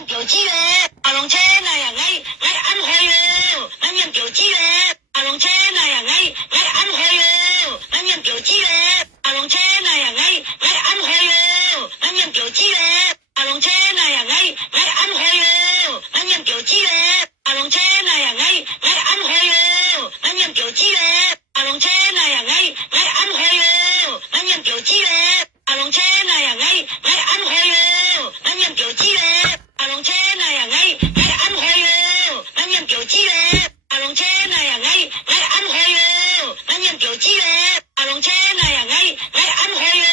nhân kiểu chi đấy à lòng tre này à ngay ngay ăn hơi anh nhân kiểu chi đấy à lòng tre này à ngay ngay ăn hơi anh nhân kiểu chi đấy à lòng tre này à ngay ngay ăn hơi anh nhân kiểu chi đấy à lòng tre này à ngay ngay ăn hơi anh nhân kiểu chi đấy à lòng tre này à ngay ngay ăn hơi anh nhân kiểu chi đấy à lòng tre này à ngay ngay ăn hơi anh nhân kiểu chi đấy à lòng tre này à ngay ngay ăn hơi anh nhân kiểu chi đấy à lòng tre này à ngay ngay ăn hơi anh nhân kiểu chi đấy à lòng tre này à ngay ngay ăn hơi anh nhân kiểu chi đấy à lòng tre này à ngay ngay ăn hơi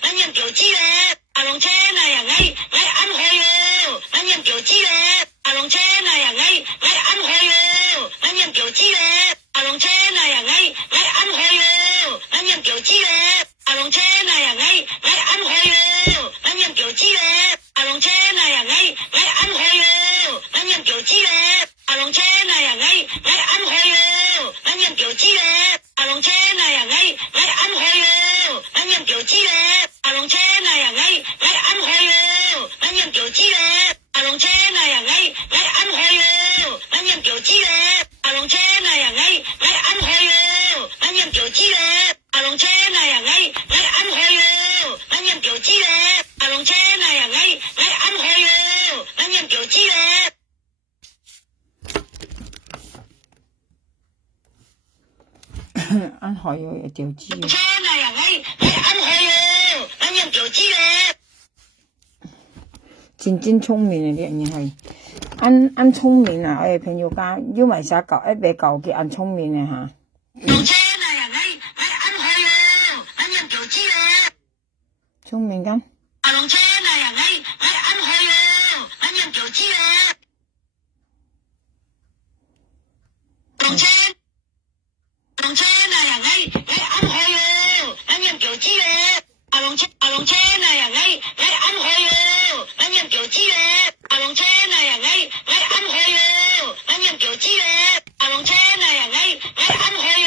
anh nhân kiểu chi đấy à lòng tre này à ngay ngay ăn hơi anh nhân kiểu chi đấy à lòng tre này à ngay ngay ăn hơi anh nhân kiểu chi đấy à lòng tre này à ngay ngay ăn hơi anh nhân kiểu chi đấy à lòng tre này à ngay ngay ăn hơi anh nhân kiểu chi đấy à lòng tre này à ngay ngay ăn hơi anh nhân kiểu chi đấy à lòng tre này à ngay ngay ăn hơi anh nhân kiểu chi đấy à lòng tre này à ngay ngay ăn hơi anh nhân kiểu chi đấy à lòng tre này à ngay ngay ăn hơi anh nhân kiểu chi đấy à lòng tre này à ngay ngay ăn hơi anh nhân kiểu chi đấy à lòng tre này à ngay ngay ăn hơi anh nhân kiểu chi đấy à lòng tre này à ngay ngay ăn hơi anh nhân kiểu chi đấy à lòng tre này à ngay ngay ăn hơi anh nhân kiểu chi đấy ăn hỏi rồi tiểu chi tre này à ngay ngay ăn hơi anh nhân kiểu chi đấy 真聰明啊！啲人係ăn聰明啊！我哋朋友家要埋晒舊一俾舊嘅ăn聰明啊嚇。lòng tre này à ngay ngay ăn hơi anh nhân kiểu chi đấy 聰明咁。à lòng tre này à ngay ngay ăn hơi anh nhân kiểu chi đấy lòng tre này à ngay ngay ăn hơi anh nhân kiểu chi đấy à lòng tre này à ngay ngay ăn hơi anh nhân kiểu chi đấy à lòng tre này à ngay ngay ăn hơi anh nhân kiểu chi đấy à lòng tre này à ngay ngay ăn hơi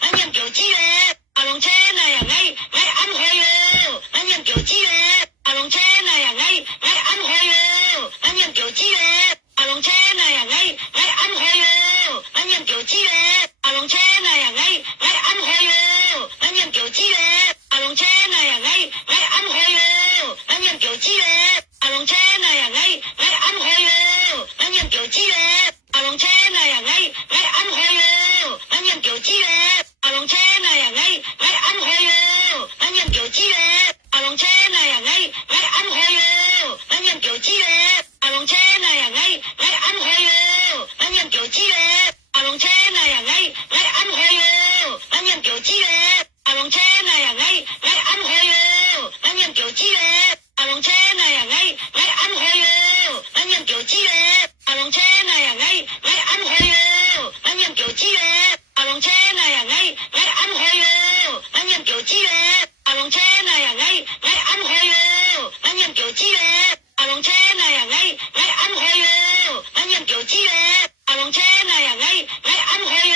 anh nhân kiểu chi đấy à lòng tre này à ngay ngay ăn hơi anh nhân kiểu chi đấy à lòng tre này à ngay ngay ăn hơi anh nhân kiểu chi đấy à lòng tre này à ngay ngay ăn hơi anh nhân kiểu chi đấy à lòng tre này à ngay ngay ăn hơi anh nhân kiểu chi đấy à lòng tre này à ngay ngay ăn hơi anh nhân kiểu chi đấy à lòng tre này à ngay ngay ăn hơi anh nhân kiểu chi đấy à lòng tre này à ngay ngay ăn hơi anh nhân kiểu chi đấy à lòng tre này à ngay ngay ăn hơi anh nhân kiểu chi đấy à lòng tre này à ngay ngay ăn hơi anh nhân kiểu chi đấy à lòng tre này à ngay ngay ăn hơi anh nhân kiểu chi đấy à lòng tre này à ngay ngay ăn hơi anh nhân kiểu chi đấy à lòng tre này à ngay ngay ăn hơi anh nhân kiểu chi đấy à lòng tre này à ngay ngay ăn hơi anh nhân kiểu chi đấy à lòng tre này à ngay ngay ăn hơi anh nhân kiểu chi đấy à lòng tre này à ngay ngay ăn hơi anh nhân kiểu chi đấy à lòng tre này à ngay ngay ăn hơi anh nhân kiểu chi đấy à lòng tre này à ngay ngay ăn hơi anh nhân kiểu chi đấy à lòng tre này à ngay ngay ăn hơi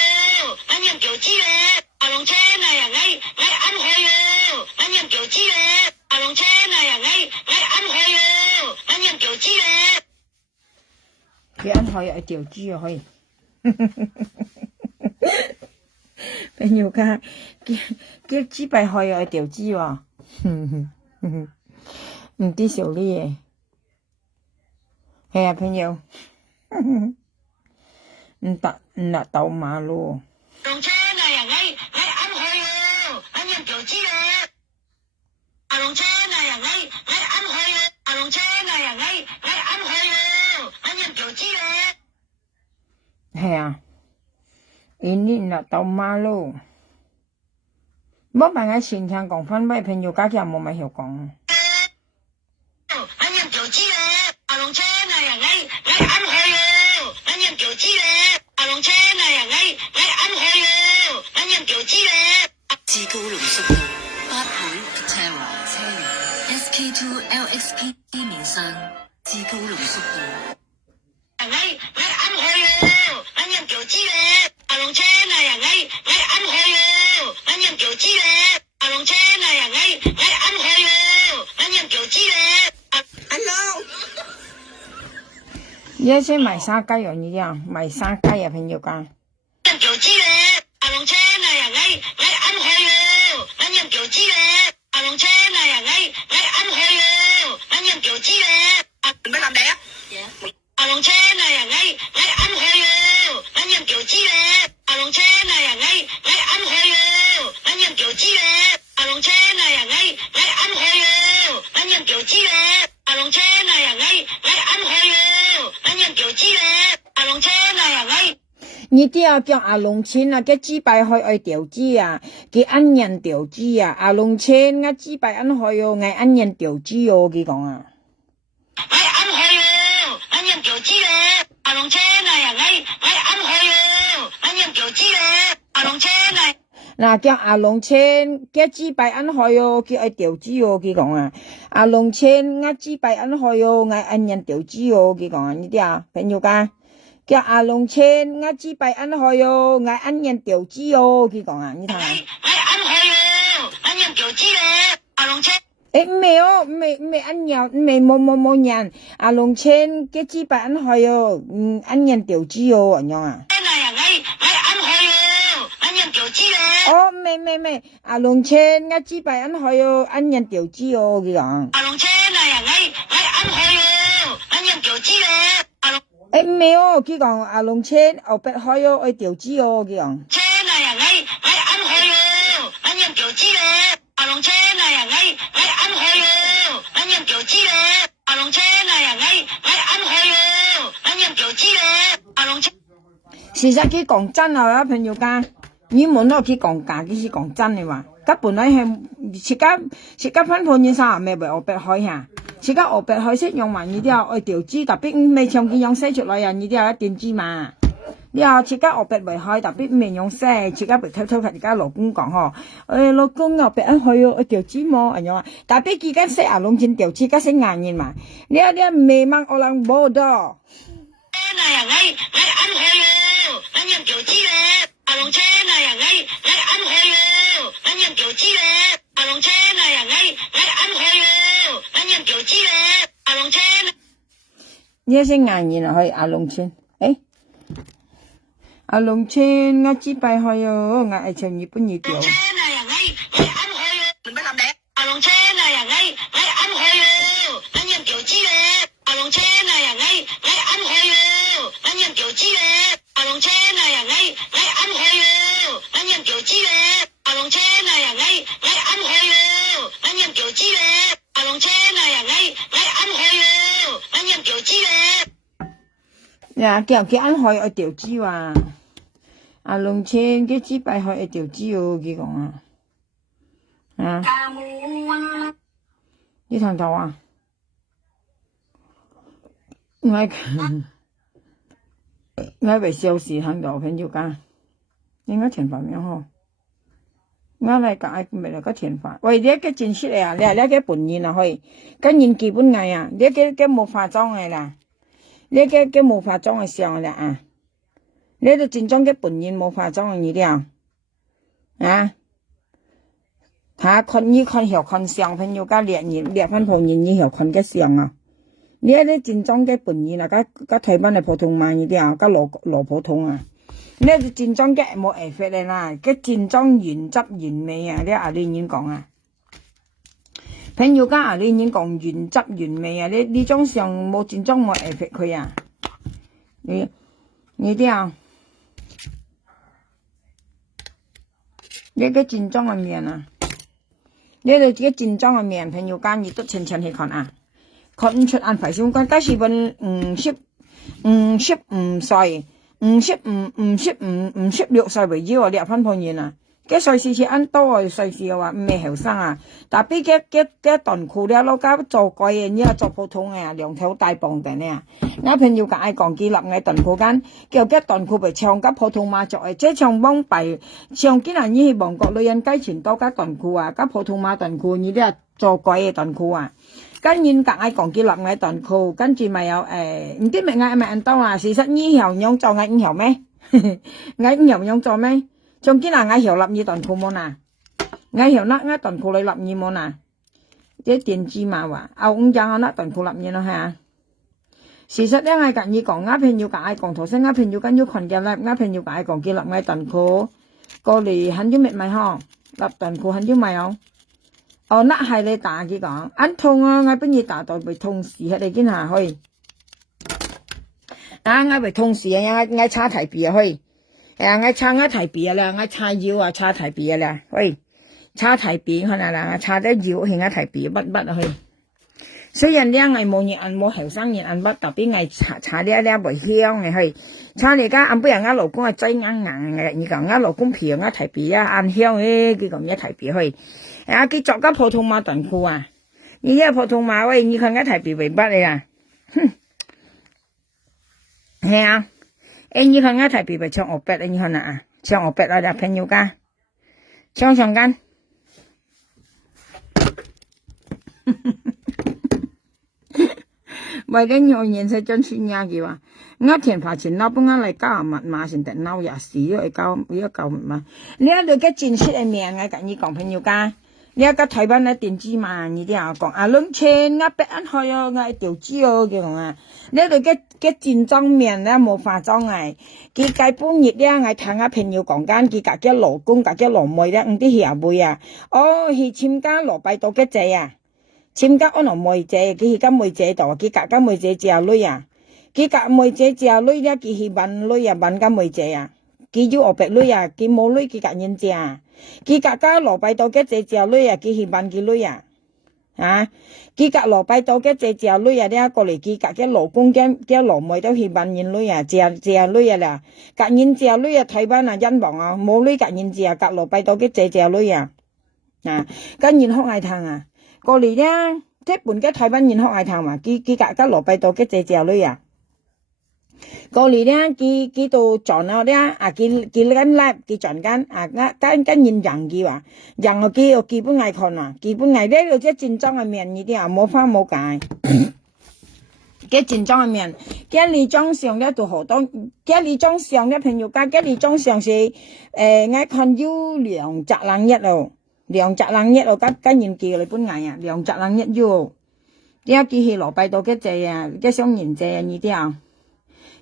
anh nhân kiểu chi đấy à lòng tre này à ngay ngay ăn hơi anh nhân kiểu chi đấy à lòng tre này à ngay ngay ăn hơi anh nhân kiểu chi đấy 佢ăn hỏi係tiểu雞啊，可以。朋友家叫雞排hỏi係tiểu雞喎，唔知少啲嘢。係啊，朋友，唔達到馬路。lòng tre này à ngay ngay ăn hơi anh nhân kiểu chi đấy à lòng tre này à ngay ngay ăn hơi à lòng tre này à ngay ngay ăn hơi anh nhân kiểu chi đấy 係啊，呢達到馬路。冇辦法先聽講翻，咪朋友家嘅冇咪曉講。anh nhân kiểu chi đấy à lòng tre này à ngay ngay ăn hơi anh nhân kiểu chi đấy à lòng tre này à ngay ngay ăn hơi anh nhân kiểu chi đấy 至高龍速度8倍 Terra 車型 SK2 LXP 面上至高龍速度。 ngay ngay ăn hơi anh nhân kiểu chi đấy à lòng tre này à ngay ngay ăn hơi anh nhân kiểu chi đấy à lòng tre này à ngay ngay ăn hơi anh nhân kiểu chi đấy à... Alo 你先買啥雞哦？你啲買啥雞啊？朋友家。飲酒雞咧，阿龍車那樣我暗開喲，我飲酒雞咧，阿龍車那樣我暗開喲，我飲酒雞咧，唔俾諗你啊！阿龍車那樣我暗開喲，我飲酒雞咧，阿龍車那樣我暗開喲，我飲酒雞咧，阿龍車那樣我暗開喲，我飲酒雞咧，阿龍車那樣我暗開喲，我飲酒雞咧，阿龍車那樣我。你啲啊叫阿龍錢啊，嘅豬排去愛調豬啊，嘅恩人調豬啊，阿龍錢啊豬排恩去哦，嗌恩人調豬哦，佢講啊。我暗去哦，我飲調豬咧，阿龍車那樣我暗去哦，我飲調豬咧，阿龍車那。嗱，叫阿龍錢嘅豬排恩去哦，叫愛調豬哦，佢講啊。阿龍錢啊豬排恩去哦，嗌恩人調豬哦，佢講啊，呢啲啊朋友家。叫阿龍錢我豬排恩去哦，嗌恩人調豬哦，佢講啊，你睇下。我暗去哦，我飲調豬咧，阿龍車。唔係哦，唔係恩人，唔係冇人，阿龍錢嘅豬排恩去哦，恩人調豬哦，咁樣啊。那樣我暗去哦，我飲調豬咧。哦，唔係，阿龍錢我豬排恩去哦，恩人調豬哦，佢講。阿龍車那樣我暗去哦，我飲調豬咧，阿龍。唔係哦，佢講阿龍錢後邊去哦，愛調豬哦，佢講。車那樣我暗去哦，我飲調豬咧，阿龍車那樣我暗去哦，我飲調豬咧，阿龍車那樣我暗去哦，我飲調豬咧，阿龍車。事實佢講真啊，朋友家，你問我佢講假，佢是講真嘅話。佢本來係自家分判嘢啥，咪為後邊開下。自家後邊開識用埋呢啲啊，愛調豬，特別未長見用寫出來啊，呢啲啊一定知嘛。你話自家後邊未開，特別未用寫，自家未偷偷同自家老公講嗬，老公後邊一去哦，愛調豬麼？咁樣啊，特別佢家識阿龍錢調豬，家識硬嘢嘛。你未問我人冇多。那樣我暗去哦，我飲調豬咧，阿龍車那樣我暗去哦，我飲調豬咧，阿龍車那樣我暗去哦，我飲調豬咧，阿龍車。你識硬嘢啊？去阿龍錢，阿龍錢我豬排去哦，我愛唱日本語調。阿龍車那樣我暗去哦，唔俾諗你。阿龍車那樣我暗去哦，我飲調豬咧，阿龍車那樣我暗去哦，我飲調豬咧，阿龍車那樣我暗去哦，我飲調豬咧，阿龍車那樣我暗去哦，我飲調豬咧，阿龍車那樣我暗去哦，我飲調豬咧。呀，叫佢安去愛調豬啊！阿龍錢嘅豬排去愛調豬哦，佢講啊，你聽到啊？我為小事聽到朋友家，應該填法咩嗬？我嚟解咪嚟個填法，喂，你個正式嚟啊！你係你個本人啊，去跟人基本藝啊，你個冇化妝嘅啦。你個冇化妝嘅相啦啊！你都正裝嘅本人冇化妝嘅呢啲啊！睇看你看小看相朋友家獵翻旁人你小看嘅相啊！你啲正裝嘅本人啊，個台灣嘅普通話呢啲啊，個羅普通啊！你啲正裝嘅冇藝術嘅啦，個正裝原汁原味啊！你阿你已經講啊！朋友家啊，你已經講原汁原味啊！你張相冇正裝冇藝術佢啊！你啲啊，你個正裝嘅面啊，你哋自己正裝嘅面，朋友家你都淺淺去看啊，看唔出眼肥先講，假使問50歲，56歲為止我哋分判員啊。嘅歲數是按多嘅歲數嘅話，唔係後生啊。但係嘅短褲咧，老家做貴嘅，呢做普通嘅，兩條大磅定呢。我朋友講愛講幾粒嘅短褲間，叫嘅短褲被唱嘅普通話做嘅，即係唱幫弊，唱幾難呢？韓國女人雞全多加短褲啊，加普通話短褲，呢啲係做貴嘅短褲啊。跟住講愛講幾粒嘅短褲，跟住咪有唔知咪嗌咪按兜啊？事實呢條樣做嗌五條咩？嗌五條樣做咩？仲見嗱，我條立意短褲冇嗱，我條甩我短褲你立意冇嗱，啲電子嘛話，牛五張我甩短褲立意咯係啊，事實咧，我跟你講，我朋友講，講頭先我朋友跟要群嘅啦，我朋友講講佢立我蛋褲，過嚟很少買嗬，立蛋褲很少買哦。哦，那係你打佢講，按痛啊，我俾你打到被痛死，係你見下去。啊，我被痛死啊，我叉提鼻啊去，我叉我提鼻啊啦，我叉腰啊，叉提鼻啊啦，喂，叉提鼻可能啦，叉得腰係我提鼻筆筆去。雖然呢係冇人按冇後生人按筆，特別係叉呢袂香嘅去，叉你家按不如我老公係擠硬嘅，你講我老公皮我提鼻啊按香誒，佢咁一提鼻去，佢作個普通馬短褲啊，你個普通馬喂，你看我提鼻為筆嚟啊，哼，係啊，你看我提鼻為唱惡筆你看啊，唱惡筆啊，朋友家，唱上間。為咗我認識張村丫嘅話，我填排錢撈，幫我嚟交密碼先得撈廿四，因為交密碼。你喺度嘅正式嘅名，我跟你講朋友家，你喺個台灣嘅電子碼，你啲人講啊，兩千我俾人去哦，我調資哦，叫講啊，你喺度嘅正裝面咧冇化妝嘅，佢計半日咧，我聽我朋友講緊，佢隔嘅老公隔嘅老妹咧，唔啲下輩啊，哦，去參加羅拜島嘅仔啊。參加安羅妹姐，佢去跟妹姐度，佢夾跟妹姐隻女啊，佢夾妹姐隻女咧，佢去問女啊，問跟妹姐啊，佢要學白女啊，佢冇女佢夾人隻啊，佢夾加羅拜島嘅隻女啊，佢去問佢女啊，佢夾羅拜島嘅隻女啊，呢過嚟佢夾嘅老公嘅羅妹都去問人女啊，隻女啊啦，夾人隻女啊，台灣啊因亡啊，冇女夾人隻啊，夾羅拜島嘅隻女啊，跟人學嗌聽啊。過嚟咧，即係本嘅台灣人學嗌頭嘛，佢夾羅拜島嘅隻女啊，過嚟咧，佢到撞到咧，佢跟拉佢撞緊，跟人人嘅話，人我佢基本嗌看啊，基本嗌呢度即係正裝嘅面呢啲啊，冇花冇解，嘅正裝嘅面，嘅你裝上咧都好多，嘅你裝上咧朋友家，嘅你裝上是我看要200人一咯。200人一咯，跟人叫你本藝啊，200人一喲。啲佢去羅拜島嘅隻啊，嘅雙人隻啊呢啲啊，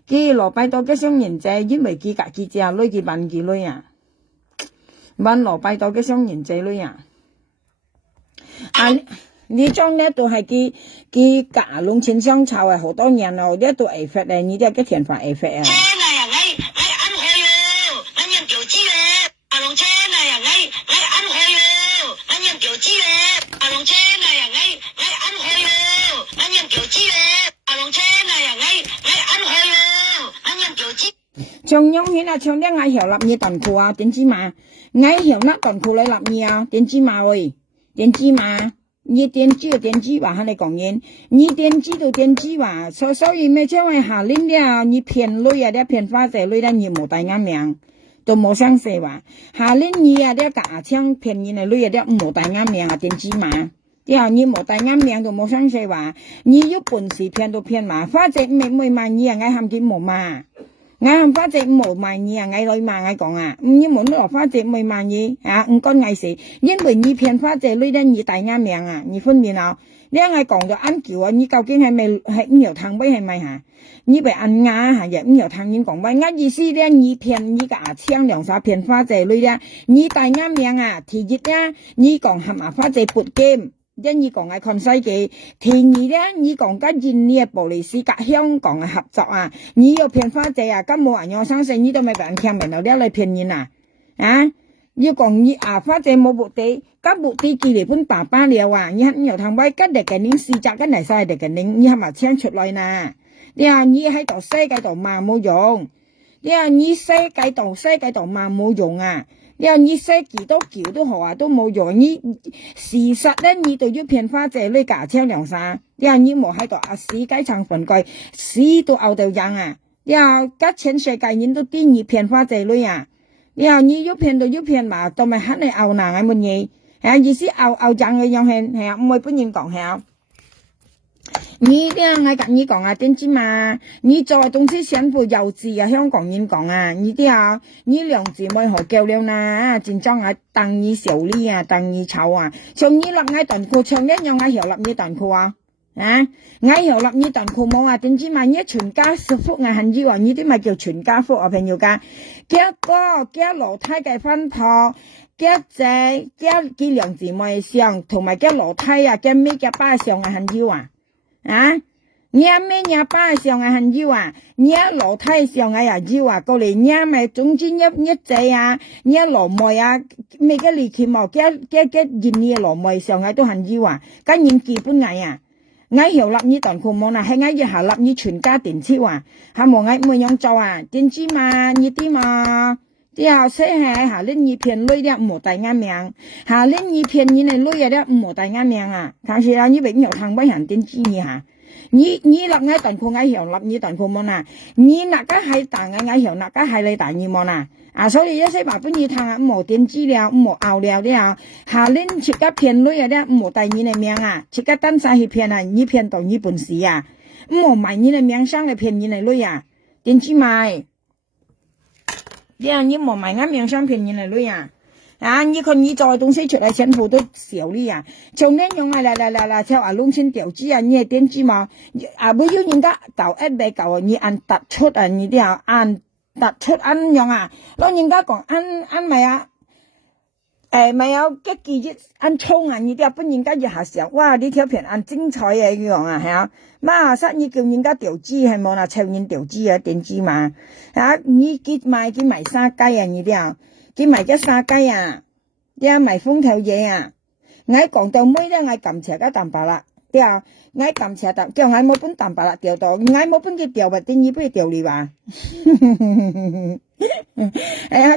佢羅拜島嘅雙人隻，因為佢夾佢隻女，佢問佢女啊，問羅拜島嘅雙人隻女啊。呢張咧都係佢夾龍錢相湊啊，好多年咯，呢都藝發啊，呢啲嘅田法藝發啊。唱音顯啊，唱啲嗌條立嘢短褲啊，點知嘛？嗌條乜短褲嚟立嘢啊？點知嘛喂？點知嘛？你點知就點知話，喺你講嘢，你點知就點知話，所以咩將係下年咧，你騙女啊，啲騙花仔女咧，你冇大啱命，都冇相識話，下年你啊啲假槍騙人嘅女啊，啲冇大啱命啊，點知嘛？啲啊，你冇大啱命都冇相識話，你有本事騙都騙嘛，花仔未賣你啊，嗌喊佢冇嘛。我喊花姐冇賣你啊，嗌女賣我講啊，你冇攞花姐未賣你啊，唔該嗌死，因為你騙花姐女咧，你大啱命啊，你分辨啊，你嗌講咗啱叫啊，你究竟係咪係五條탕杯係咪吓？你被按壓吓，亦五條탕人講喂，我意思咧，你騙你個牙槍兩手騙花姐女咧，你大啱命啊，第一咧，你講係嘛花姐撥劍。因你講係看世紀，第二咧，你講跟印尼嘅布里斯隔香港嘅合作啊，你要騙花姐啊，咁冇人有相信，你都咪俾人聽明到你嚟騙人啊，要講你花姐冇目的，咁目的寄嚟本爸爸了啊，你又談威跟嚟嘅您試責跟嚟晒嚟嘅您，你係咪請出來呐？你話你喺度世界度罵冇用，你話你世界度罵冇用啊！你話你識幾多橋都好啊，都冇用。你事實咧，你都要騙花姐女假槍兩晒。你話你冇喺度啊，死雞撐墳蓋，死都拗到人啊！你話家全世界人都癲你騙花姐女啊！你話你要騙都要騙嘛，都咪肯你拗難嘅乜嘢？係啊，意思拗人嘅樣係啊，唔會本人講係啊。你啲我跟你講啊，點知嘛？你做東西全部幼稚啊，香港人講啊，你啲啊，你兩姊妹好較量啦，真正啊，當你小李啊，當你醜啊，像你立嗌短褲，像一樣嗌條立你短褲啊，啊，我有立你當褲冇啊，點知嘛？你全家福啊，很要啊，呢啲咪叫全家福啊，朋友家，幾個幾樓梯嘅分鋪，幾隻幾兩姊妹上，同埋幾樓梯啊，幾咩幾巴上啊，很要啊，啊，你咩你巴上啊，很要啊，你樓梯上啊又要啊，過嚟你咪總之一隻啊，你羅妹啊，咩嘅離奇冇，幾現你羅妹上啊都很要啊，咁現基本藝啊。我曉立你當褲冇啦，係我以後立你全家電超啊，係冇我冇樣做啊，電知嘛，呢啲嘛，啲後生係下拎一片女啲唔大啱命，下拎一片你哋女啲唔大啱命啊，但是啊，你永遠行不行電知你下，你立我當褲我曉立你當褲冇啦，你那個係大我曉那個係你大你冇啦。啊，所以一些話本意睇下冇電資料，冇拗料啲啊，下年切個騙女啊啲，冇帶你嘅命啊，切個單晒去騙啊，你騙到你本事啊，冇買你嘅命上嚟騙你嘅女啊，電資買，啲啊你冇買我命上騙你嘅女啊，啊你看你做東西出嚟錢付都少啲啊，從呢用啊嚟，theo啊弄錢調資啊，你係電資嘛，啊唔要人家搞一筆搞，你按突出啊，你啲啊按。突出按樣啊，攞人家講按咪啊，咪有幾幾日按衝啊，你啲本人家日下時候，哇！呢條片按精彩嘅樣啊，係啊，媽實你叫人家調資係冇啦，抽人調資啊，電資嘛，啊你結埋沙雞啊，你啲啊，結埋隻沙雞啊，啲啊埋風頭嘢啊，我講到妹咧，我撳斜個蛋白啦。掉，我撳斜蛋，叫我冇本蛋白啦，掉到，我冇本佢掉，或者你不如掉你話，係啊，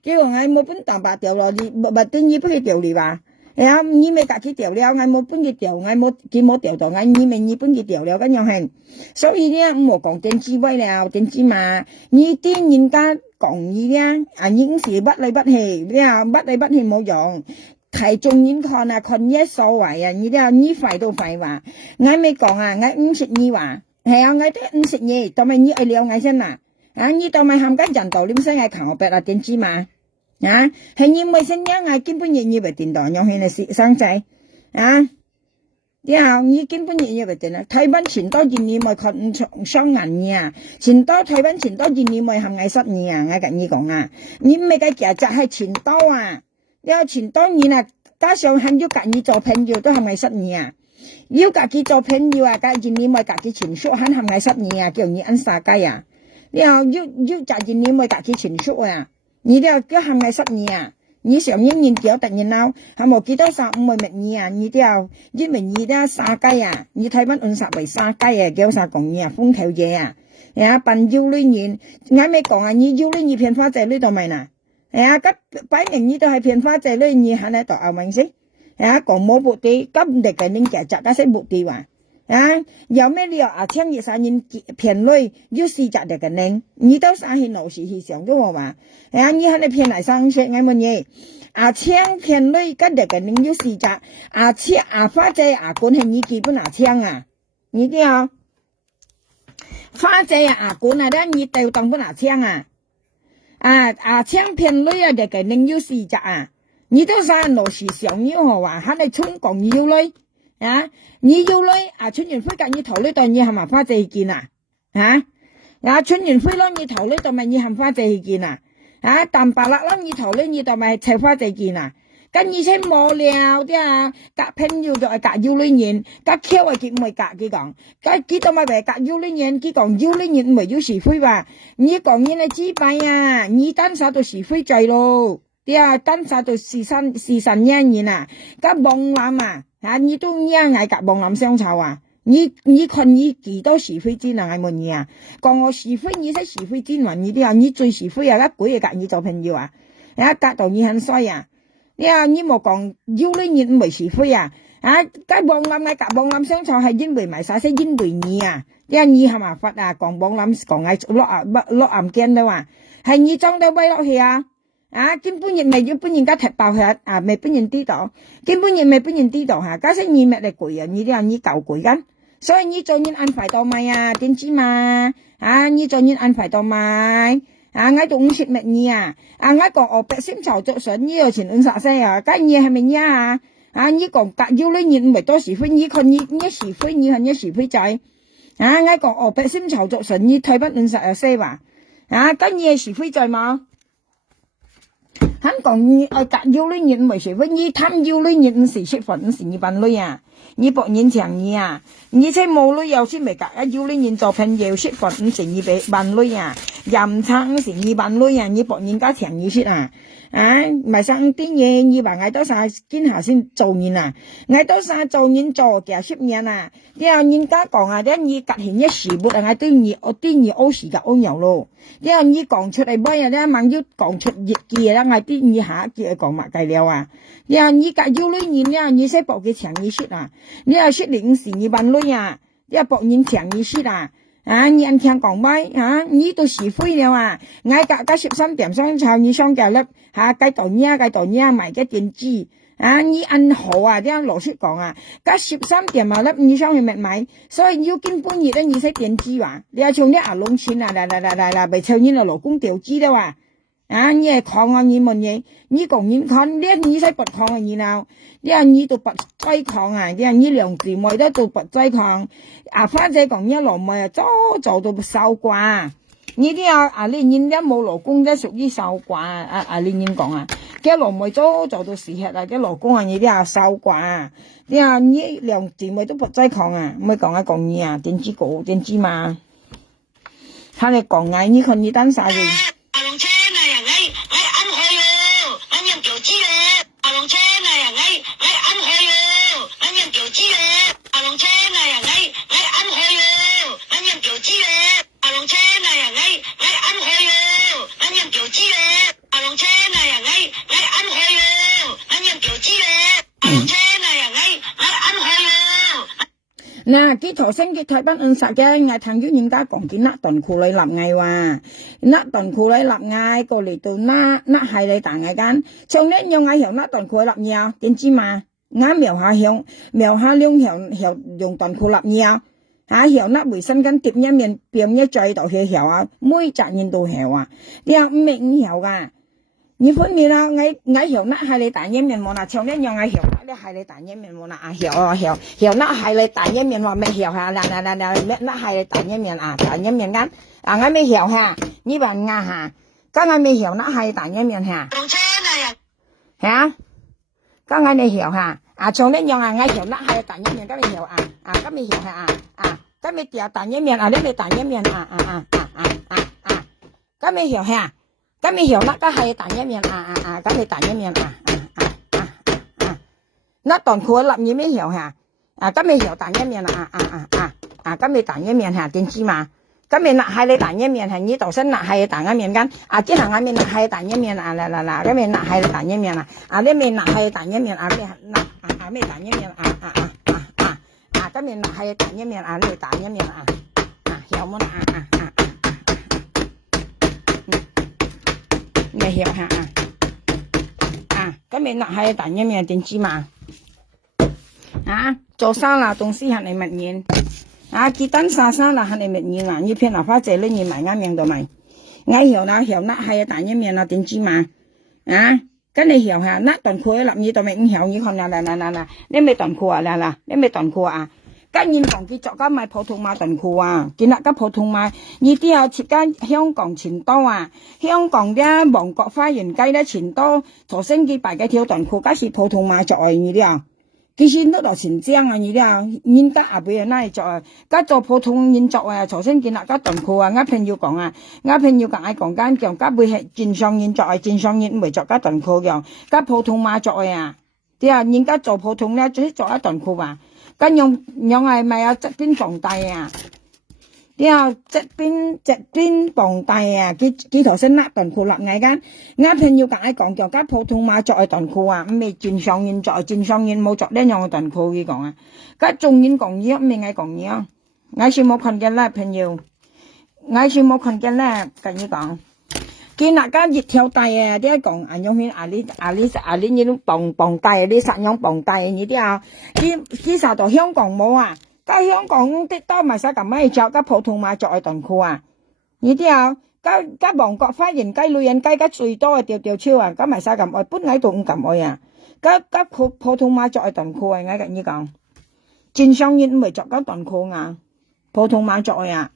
叫我冇本蛋白掉落你，或者你不如掉你話，係啊，你咪隔佢掉了，我冇本佢掉，我冇佢冇掉到，我你咪你本佢掉了，咁樣係，所以咧唔好講電子威了，電子嘛，你啲人家講你咧，啊已經是不嚟不去，你啊不嚟不去冇用。睇中人看啊，看一所謂啊，你啲你快都快話，我未講啊，我50話，係啊，我得50同埋你愛了我先啦，啊，你同埋冚家人道點生係求我白啊，點知嘛，啊，係你咪先樣啊，根本嘢你咪電到，用起嚟生仔，啊，然後你根本嘢咪電啊，睇翻前多件你咪看雙銀啊，前多睇翻前多件你咪含藝失你啊，我跟你講啊，你咪嘅價值係前多啊。要錢當然啦，加上肯要隔你做朋友都係咪失你啊？要隔佢做朋友啊，隔住你咪隔佢前叔肯係咪失你啊？叫你按殺雞啊！然後要隔住你咪隔佢前叔啊！你都叫係咪失你啊？你上一年叫突然鬧，係冇幾多15咪滅你啊？你都要因為你都殺雞啊！你睇翻按殺為殺雞啊，叫殺講你啊，風頭嘢啊！啊，扮腰呢年，啱未講啊？你腰呢年片花仔呢度咪嗱？係啊，咁擺明呢度係騙花仔女，你喺呢度拗明先，係啊，講冇目的，咁你嘅人嘅責嗰些目的話，啊，有咩理由啊？聽日三人騙女，要試責你嘅人，你都生起鬧事去上咗我話，係啊，你喺度騙嚟生食啱乜嘢？啊，聽騙女跟你嘅人要試責，啊，切啊花仔啊管係你基本啊聽啊，你啲啊，花仔啊管啊咧，你掉當本啊聽啊。搶騙女啊，就嘅人要試責啊！你都生羅時上要何話，肯定春講要女啊！你要女啊，春元輝隔你頭呢度你係咪花仔去見啊？春元輝咯，你頭呢度咪你係花仔去見啊？蛋白啦咯，你頭呢你度咪赤花仔見啊？跟以前冇聊啲啊，隔朋友就係隔要女人，隔橋係佢唔係隔佢講，隔佢度咪係隔要女人，佢講要女人唔係要是非話，你講嘢係自閉啊，你單殺到是非罪咯，啲啊單殺到是神人啊，隔妄諗啊，你都一嗌隔妄諗相湊啊，你看你幾多是非之能係乜嘢啊？講我是非，你識是非之能，你啲啊，你最是非啊，一鬼嘢隔你做朋友啊，隔到你很衰啊！你冇講要呢人唔係是非啊！隔妄諗嘅隔妄諗相湊係因為埋晒些因為你啊！你係咪發啊？講妄諗講係落暗鏡啦話，係你裝得威落去啊！根本亦未要本人家踢爆佢啊！未本人知道，根本亦未本人知道嚇，加上你咩嚟攰啊？你啲人你舊攰緊，所以你做人安排到咪啊？點知嘛？你做人安排到咪？我仲50乜嘢啊？我講我百姓籌作上呢個錢50歲啊，咁嘢係咪呀？啊，你講隔腰呢年唔係多是非，你看你是非，你看你是非仔。啊，我講哦，百姓炒作神，你退不亂實有些話。啊，跟你是非仔嘛？hắn còn cả yêu lấy nhìn mới sẽ với như tham yêu lấy nhìn sẽ chết phận sẽ như bạn lấy à như bọn nhìn chẳng như à như thế mồ lấy yêu xin mấy cả yêu lấy nhìn cho phần yêu chết phận sẽ như bạn lấy à dầm thang sẽ như bạn lấy à như bọn nhìn cả chẳng như chết à mà sang tiếng gì như bà ngày đó sao kiến hạ xin做nhìn à ngày đó sao做nhìn做cả 10年啊然後人家講啊啲你隔現一時末啊我對你我對你歐時間歐牛咯然後你講出嚟咩嘢萬要講出熱嘅啦我對你下一句講乜計了啊然後你隔要女人咧你識博嘅長意識啊你又識零時你扮女啊你又博人長意識啊你人聽講咩你都是非了啊我隔13點上炒你上教粒計到呢買嘅電子你按好啊，啲羅叔講啊，加13點啊粒，你上去買，所以要根本熱咧，你使電子話，你係從啲牙窿錢啊，嚟，咪抽你個勞工調資啦話，你係抗啊，你問嘢，你講你抗，你使不抗啊，然後，你都不追抗啊，你兩姊妹都做不追抗，花姐講一羅妹啊，做到受慣。你啲你人家冇勞工，即係屬於受慣你人講啊，嘅羅妹做到時吃啊，嘅勞工啊，你啲受慣，你兩姊妹都不再講啊，唔係講你啊，點知嘛？睇你講啊，你看你單晒嘅。阿龍車啊呀，我啱開咯，我任條知咧。阿龍車啊呀，我啱開咯，我任條知咧。阿龍車啊呀，我啱開咯，我任條知咧。阿龍車啊呀，我啱開咯，我任條知咧。阿龍車啊呀，我啱開咯，我任條知咧。阿龍車啊呀，我啱開咯。嗱，佢頭先佢睇翻實嘅，我聽咗人家講佢甩頓褲嚟立藝話，甩頓褲嚟立藝過嚟到甩係你大藝間，從呢用藝向甩頓褲立藝啊，點知嘛？我瞄下兩用頓褲立藝啊，向甩衛生巾疊一面變一嘴度去向啊，每隻人都向啊，你又唔明向啊？你分面啦，我向甩係你大一面冇啦，從呢用藝向甩咧係你大一面冇啦，向甩係你大一面話咩向下，嗱，甩係你大一面啊，大一面間我未向下，你話我下，咁我未向甩係大一面下，龍車啊呀，咁我未向下，從呢用我向甩係大一面，咁未向咁未向下咁未掉大一面呢未大一面咁未向下。咁你向甩個係大一面咁你大一面甩頓褲立嘢咩向下咁你向大一面咁你大一面下點知嘛？咁你甩係你大一面係你頭先甩係大一面間之後我面甩係大一面嗱咁你甩係大一面你面甩係大一面咩大一面咁你甩係大一面你大一面向冇你曉下咁你甩係大一面點知嘛？做沙拉東西係你乜嘢？雞蛋沙拉係你乜嘢你片拿花仔你買啱面度買，我曉啦曉甩係大一面點知嘛？咁你曉下甩頓褲立你度咪唔曉你看嗱，你未頓褲嗱，你未頓褲跟人講佢作家買普通碼頓褲見啦個普通碼，呢啲設間香港前多香港啲旺角花園街咧前多，坐升幾百嘅條頓褲，嗰是普通碼作呢啲其實都落前張呢啲人家阿俾人拉作嗰做普通人作坐升見啦個頓褲我朋友講我朋友講講間講嗰會係正常人作正常人唔會作嗰頓褲嘅，嗰普通碼作啲人家做普通咧只作一頓褲咁用係咪有側邊綁帶啲側邊綁帶佢頭先甩頓褲立藝間，我朋友講叫普通碼作嘅頓褲唔係正常人作，正常人冇作呢樣嘅頓褲佢講咁中人講嘢唔係講嘢，我是冇看見啦朋友，我是冇看見啦跟你講。見那間熱條帶啲講用去阿里呢種綁帶啲實用綁帶呢啲其實到香港冇喺香港啲都咪使咁樣着個普通碼着嘅頓褲呢啲個旺角花園街女人街最多嘅條超咁咪使咁愛搬喺度咁愛普通話作嘅短褲啊，我跟你講，正常人唔會作到短褲啊，普通話作嘅啊。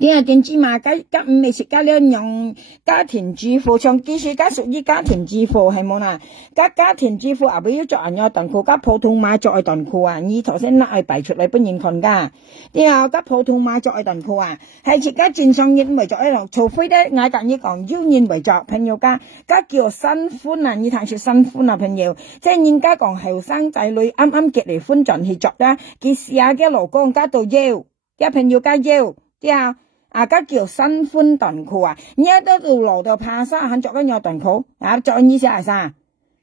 你啊，點知嘛？唔係食咗了用家庭主婦，像其實屬於家庭主婦係冇啦。家庭主婦也不要做人家短褲，普通話作嘅短褲啊，你頭先攞去擺出嚟俾人看噶。然後普通話作嘅短褲啊，係自家正常人唔會作一樣，除非咧我跟你講有人會作，朋友家叫新歡啊，你睇住新歡啊，朋友，即係人家講後生仔女啱啱結離婚進去作啦，佢試下嘅老公家到腰，一朋友家腰，然後。家叫新歡短褲啊！你喺度路度爬山，肯着緊有短褲啊！着你寫啥？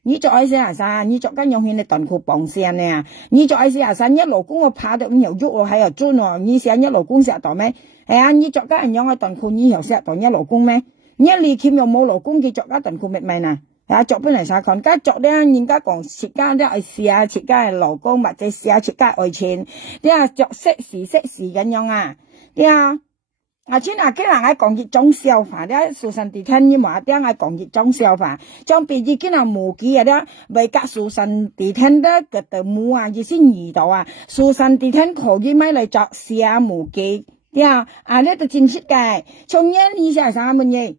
你着一寫啥？你着緊用佢哋短褲綁線呢？你着一寫啥？你老公我爬到唔有喐我，還有轉哦！你寫你老公寫到咩？係啊！你着緊人樣嘅短褲，你又寫到你老公咩？你離棄又冇老公，佢着緊短褲咩咩呐？啊！着本嚟啥看？家着咧，人家講設家咧係寫設家係老公，或者寫設家愛情，你啊着適時咁樣啊？你啊！今日我講一種笑法咧，蘇珊地聽你話啲我講一種笑法，將別啲今日無記咧，為隔蘇珊地聽咧個度冇啊，意思耳朵啊，蘇珊地聽可以買嚟作寫無記，呀呢度正式嘅，從一你寫啥乜嘢？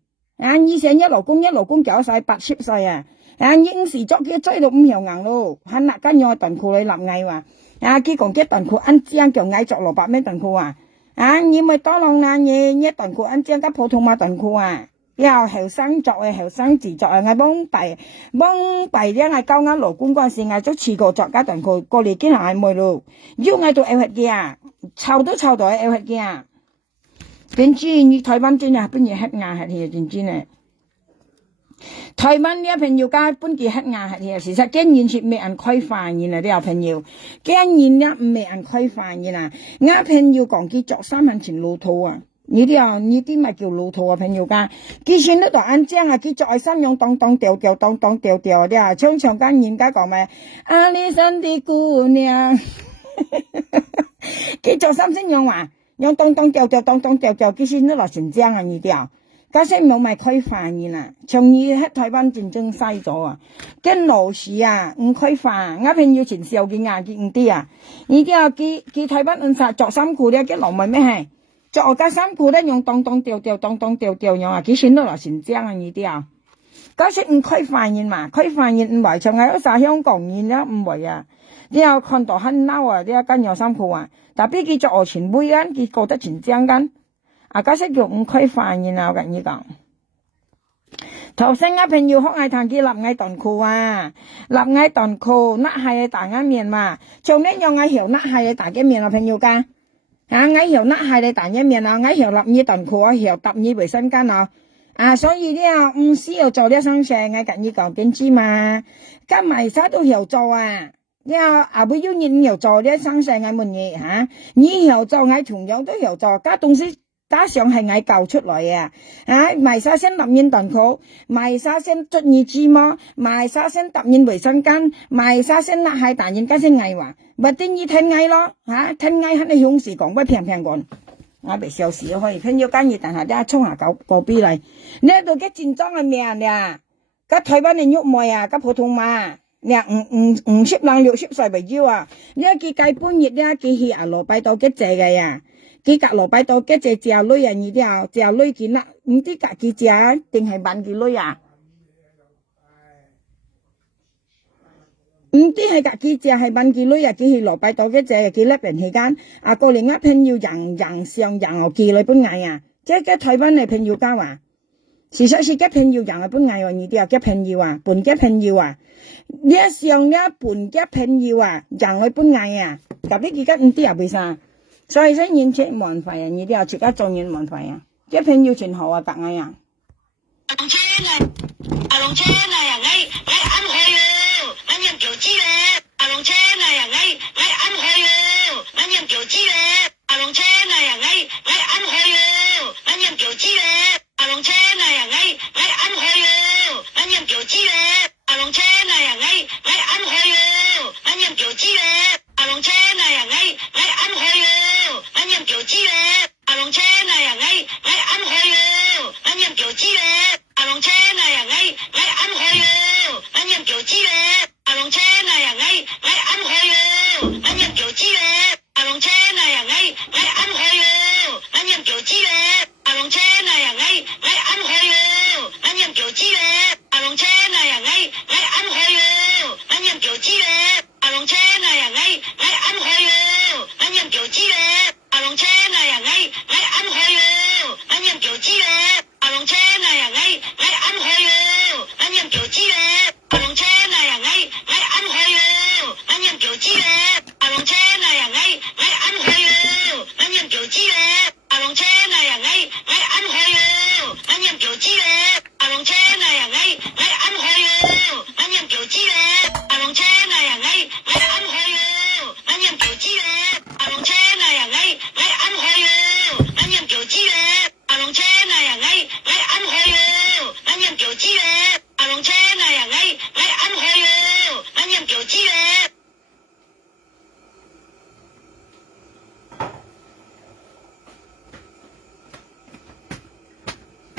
你寫一老公搞晒80歲啊，應時作嘅追到5條硬咯，肯拿間用短褲嚟立藝話，佢講嘅短褲按正叫藝作蘿蔔咩短褲啊？你咪多浪啦嘢，短褲按正嘅普通話短褲啊，又後生作嘅後生自作啊，我幫弊咧，我教我老公嗰陣時，我都試過作家短褲，過嚟見下係妹咯，要我到 L 黑嘅啊，臭到 L 黑嘅啊，點知你台灣真係本嘢黑牙係嘅，點知呢？台灣呢朋友家本地黑牙係嘅，事實竟然是未人開發現啊！啲朋友竟然呢未人開發現啊！我朋友講佢作3萬錢老土啊！呢啲咪叫老土啊！朋友家，佢先都度安正啊！佢作係三樣當調啲啊！唱間人家講咩？阿里山的姑娘，佢作3聲樣話，樣當調，佢先都落成正啊！呢啲啊！家先冇咪開發現啊，從而喺台灣戰爭嘥咗啊，跟老師啊唔開發，我朋友前時有見牙見唔啲啊，呢啲啊佢台灣人作衫褲咧，佢老咪咩係，作家衫褲咧用當調樣啊，佢先都落成正啊呢啲啊，家先唔開發現嘛，開發現唔係從喺晒香港人啦唔係啊，然後看到很嬲啊，呢一間有衫褲啊，但係佢作前輩啊，佢覺得全正緊。家識叫唔開飯嘅啊！我跟你講，頭先我朋友學藝堂佢立藝短褲啊，立藝短褲甩係大眼面嘛，從呢樣藝條甩係大嘅面啊，朋友家藝條甩係大嘅面啊，藝條立藝短褲啊，條搭藝衛生間啊，所以呢唔需要做呢生成，我跟你講點知嘛，加埋晒都條做啊。不要人又做呢生成嘅乜嘢吓，你又做藝同樣都又做，加東西。加上係嗌教出來啊！埋沙先立印短褲，埋沙先捽耳芝麻，埋沙先搭印衛生間，埋沙先甩係大印加先嗌話，咪定義聽嗌咯聽嗌肯定響時講不平講，我被笑死可以聽咗間嘢，但係啲衝下個比例，呢度嘅戰爭係咩啊？個台灣人喐妹啊，個普通話。50人60歲為要啊！呢佢計半月呢，佢去蘿蔔刀嘅借嘅呀，佢隔蘿蔔刀嘅借女啊，呢啲啊借女見啦，唔知隔幾借定係扮佢女啊？唔知係隔幾借係扮佢女啊？佢去蘿蔔刀嘅借，佢叻人期間過嚟呃朋友人上人我寄嚟本藝啊！即係台灣嘅朋友家話。事實是嘅朋友人係本藝呢啲啊，嘅朋友啊，本嘅朋友啊，呢一上呢本嘅朋友啊，人係本藝啊，特別而家唔啲啊為啥？所以先認出冇人費啊，呢啲啊，自家做人冇人費啊，嘅朋友全好啊，白藝啊。龍車啊，人啱開喲，人人叫知咧，龍車啊，人啱開喲，人人叫知咧，龍車啊，人啱開喲，人人叫知咧。龍車啊，人啱開喲，人人叫知咧。龍車啊，人啱開喲，人人叫知咧。龍車啊，人啱開喲，人人叫知咧。龍車啊，人啱開喲，人人叫知咧。龍車啊，人啱開喲，人人叫知咧。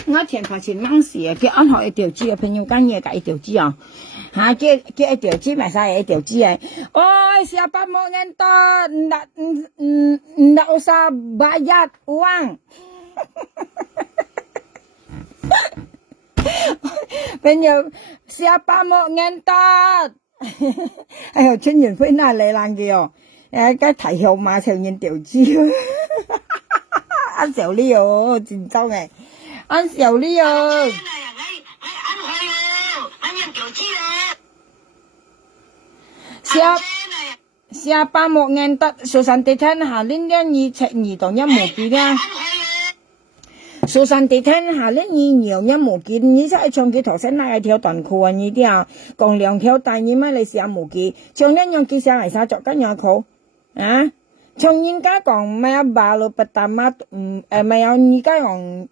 我填發錢掹事啊，叫安學一條紙啊，朋友間嘢計一條紙啊，嚇叫一條紙咪曬一條紙啊，oh siapa mau ngentot ndak usah bayar uang 朋友 siapa mau ngentot 哎呦春元飛那嚟爛嘅哦，cái thầy hiệu mà theo nhìn tiểu chi ăn xẻo li oh 진짜嘅ăn xẻo li oh siapa mau ngentot Susan Tê Thanh Hà Linh đen nhì chạy nhì tổ nhá một kỳ nha Susan Tê Thanh Hà Linh nhì nhiều nhá một kỳ nhì sẽ trong cái thổ sen này theo toàn khu nhì đi à còn lượng theo tài nhì mà lấy xe một kỳ trong nên nhung kỳ xe này sao chọn các nhà khổ à trong những cái còn mấy bà lô bát tam mấy những cái còn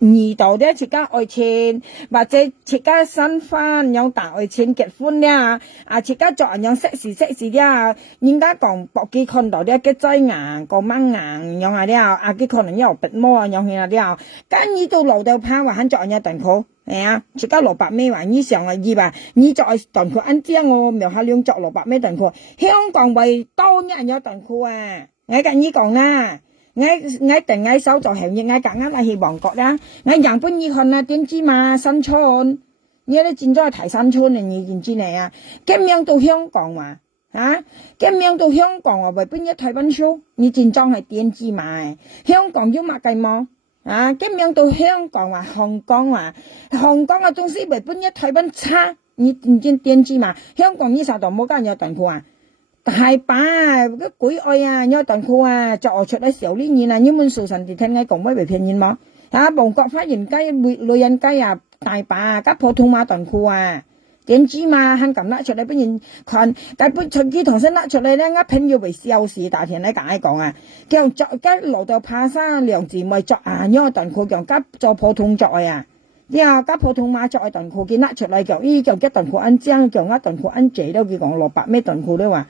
nhì đầu đấy chỉ có愛錢或者chỉ có新婚用大愛錢結婚呀啊chỉ có chọn用識事呀應該講搏幾看到啲嘅災難個蚊硬用下啲啊幾可能有鼻毛用下啲啊跟住到路到怕話肯chọn有頓褲係啊chỉ có 600蚊話以上啊二吧你再頓褲按照我描下兩作600蚊頓褲香港為多人有頓褲啊我跟你講啦我定我手就行業我夾硬係去旺角啦我日本以看啊點知嘛新村你都轉咗去提新村你見知嚟啊咁樣到香港話啊咁樣到香港話為邊一台灣書你轉裝係點知嘛香港要乜計麼啊咁樣到香港話香港嘅東西為邊一台灣差你點知嘛香港呢時候冇間有頓褲啊大把個鬼愛啊有頓褲啊就出嚟小呢年啊你們數神地聽我講咩為騙人麼啊旺角花園街女人街啊大把加普通話頓褲啊點知嘛肯咁拉出嚟俾人看但本隨機同身拉出嚟咧我朋友為笑事大田咧解講啊叫作加路到爬山兩字咪作啊有頓褲叫加做普通作啊之後加普通話作頓褲見拉出嚟叫依叫一頓褲按張叫我頓褲按借都佢講600咩頓褲都話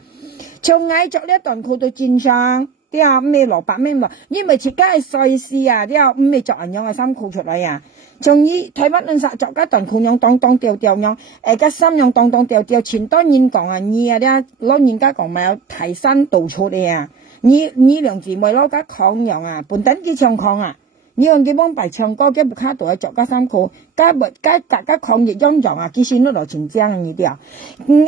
從矮着呢一頓褲到戰上，啲啊咩600蚊喎，因為設計係細絲啊，啲啊咩着人樣嘅衫褲出嚟啊，仲依睇乜撚實着一頓褲樣當當掉掉樣，個衫樣當當掉掉，前當然講啊，你啊啲老人家講咪有提身道出嚟啊，你兩姊妹攞家抗樣啊，半等幾唱抗啊。你用佢幫白唱歌，嘅部卡度係着加衫褲，加抗疫樣樣啊，幾時都落全正呢啲啊！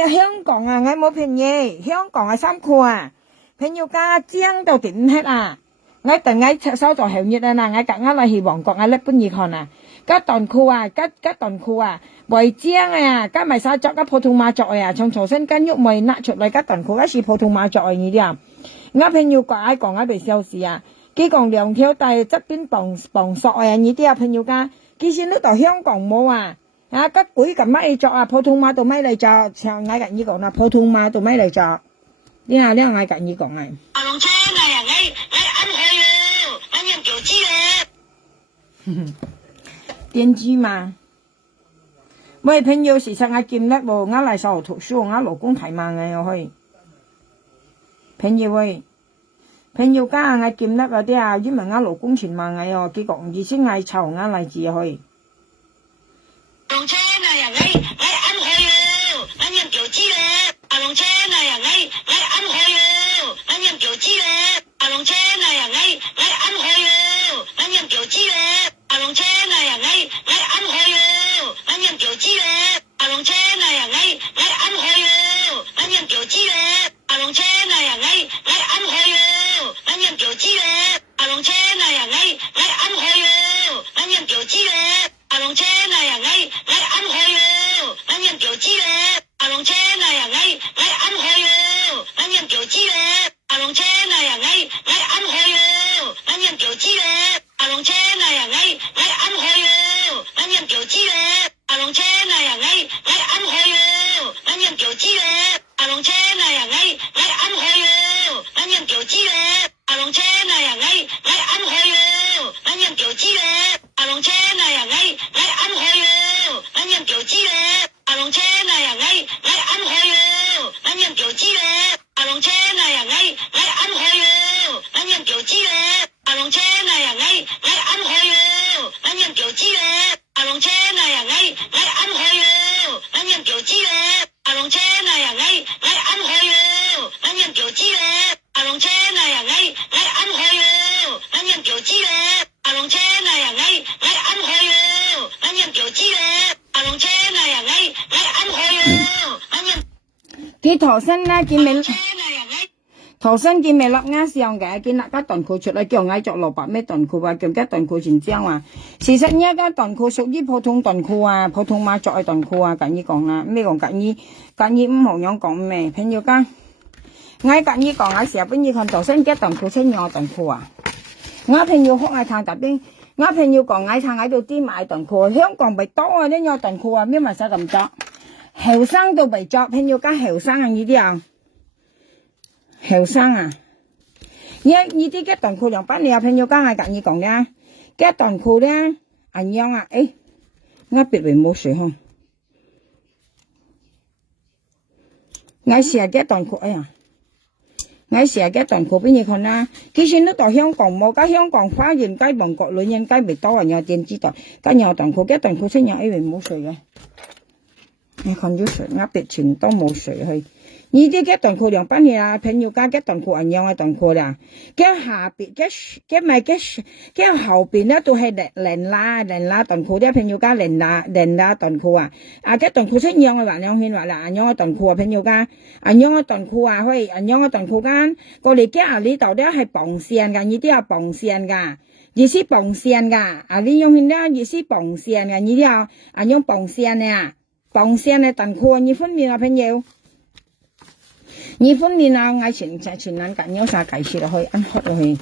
香港啊，我冇便宜，香港嘅衫褲啊，朋友加正到點hết啊！我等我赤手就行熱啊嗱，我夾硬嚟去旺角，我叻本意看啊，加頓褲啊，加頓褲啊，為正啊，加埋晒着加普通話着啊，從頭身跟喐咪拿出嚟加頓褲，一是普通話着呢啲啊！我朋友講喺度笑事啊！佢講兩條帶側邊綁索啊，呢啲啊朋友家，其實呢度香港冇啊，啊吉鬼咁乜作啊，普通話度乜嚟作，像嗌緊呢講啦，普通話度乜嚟作，呢下嗌緊呢講啊。阿龍車啊，我啱去咯，我要表知啊。點知嘛？喂，朋友時實我見得喎，我嚟上學讀書，我老公睇慢嘅又去，朋友喂。朋友家我見得嗰啲啊，因為我老公前晚嗌哦，結果唔知先嗌湊我嚟自去。龍車啊，我啱去咯，我要表知啊。阿龍車啊，我啱去咯，我要表知啊。阿龍車啊，我啱去咯，我要表知啊。阿龍車啊，我啱去咯，我要表知啊。阿龍車啊，我啱去咯，我要表知啊。阿龍車啊，我啱去咯，我要表知啊。阿龍車啊，我啱去咯，我要表知啊。阿龍車啊，我啱去咯，我要表知啊。阿龍車啊，我啱去咯，我要表知啊。阿龍車啊，我啱去咯，我要表知啊。阿龍車啊，我啱去咯，我要表知啊。阿龍車啊，我啱去咯，我要表知啊。阿龍車啊，我啱去咯，我要表知啊。阿龍車啊，我啱去咯，我要表知啊。阿龍車啊，我啱去咯，我要表知啊。阿龍車啊，我啱去咯，我要表知啊。阿龍車啊，我啱去咯，我要表知啊。阿龍車啊，我啱去咯，我要表知佢頭先咧見未？車啊人喺頭先見未落啱上嘅，見嗱家短褲出嚟叫嗌着蘿蔔咩短褲啊，叫家短褲全章啊。事實呢一家短褲屬於普通短褲啊，普通馬着嘅短褲啊，緊要講啦，咩講緊要唔好樣講咩，朋友家。嗌緊要講嗌時候，邊要看頭先家短褲先用短褲啊。我朋友學嗌撐特邊，我朋友講嗌撐喺度啲買短褲，香港咪多啊啲有短褲啊，咩咪使咁着？後生都未着，朋友家後生啊呢啲啊。後生啊，呢啲嘅短褲兩班你有朋友家係緊要講嘅，嘅短褲咧，阿樣啊，我別為冇水嗬，我試下嘅短褲，我試下嘅短褲邊你看啦，其實都到香港冇，家香港花園街、旺角女人街未多人有點知道，跟有短褲嘅短褲先有為冇水嘅，你看咗水，我別全都冇水去。呢啲嘅短褲兩班嘢啊，朋友家嘅短褲一樣嘅短褲啦，嘅下邊嘅後邊咧都係連拉短褲啲朋友家連拉短褲啊，嘅短褲出樣嘅話兩圈話啦，樣嘅短褲啊朋友家，樣嘅短褲啊，可以樣嘅短褲間，過嚟嘅呢度咧係綁線㗎，呢啲係綁線㗎，意思綁線㗎，呢樣圈咧意思綁線㗎，呢啲啊樣綁線嘅，綁線嘅短褲呢分面啊朋友。呢方面啊，我全能緊有晒計數落去，按學落去。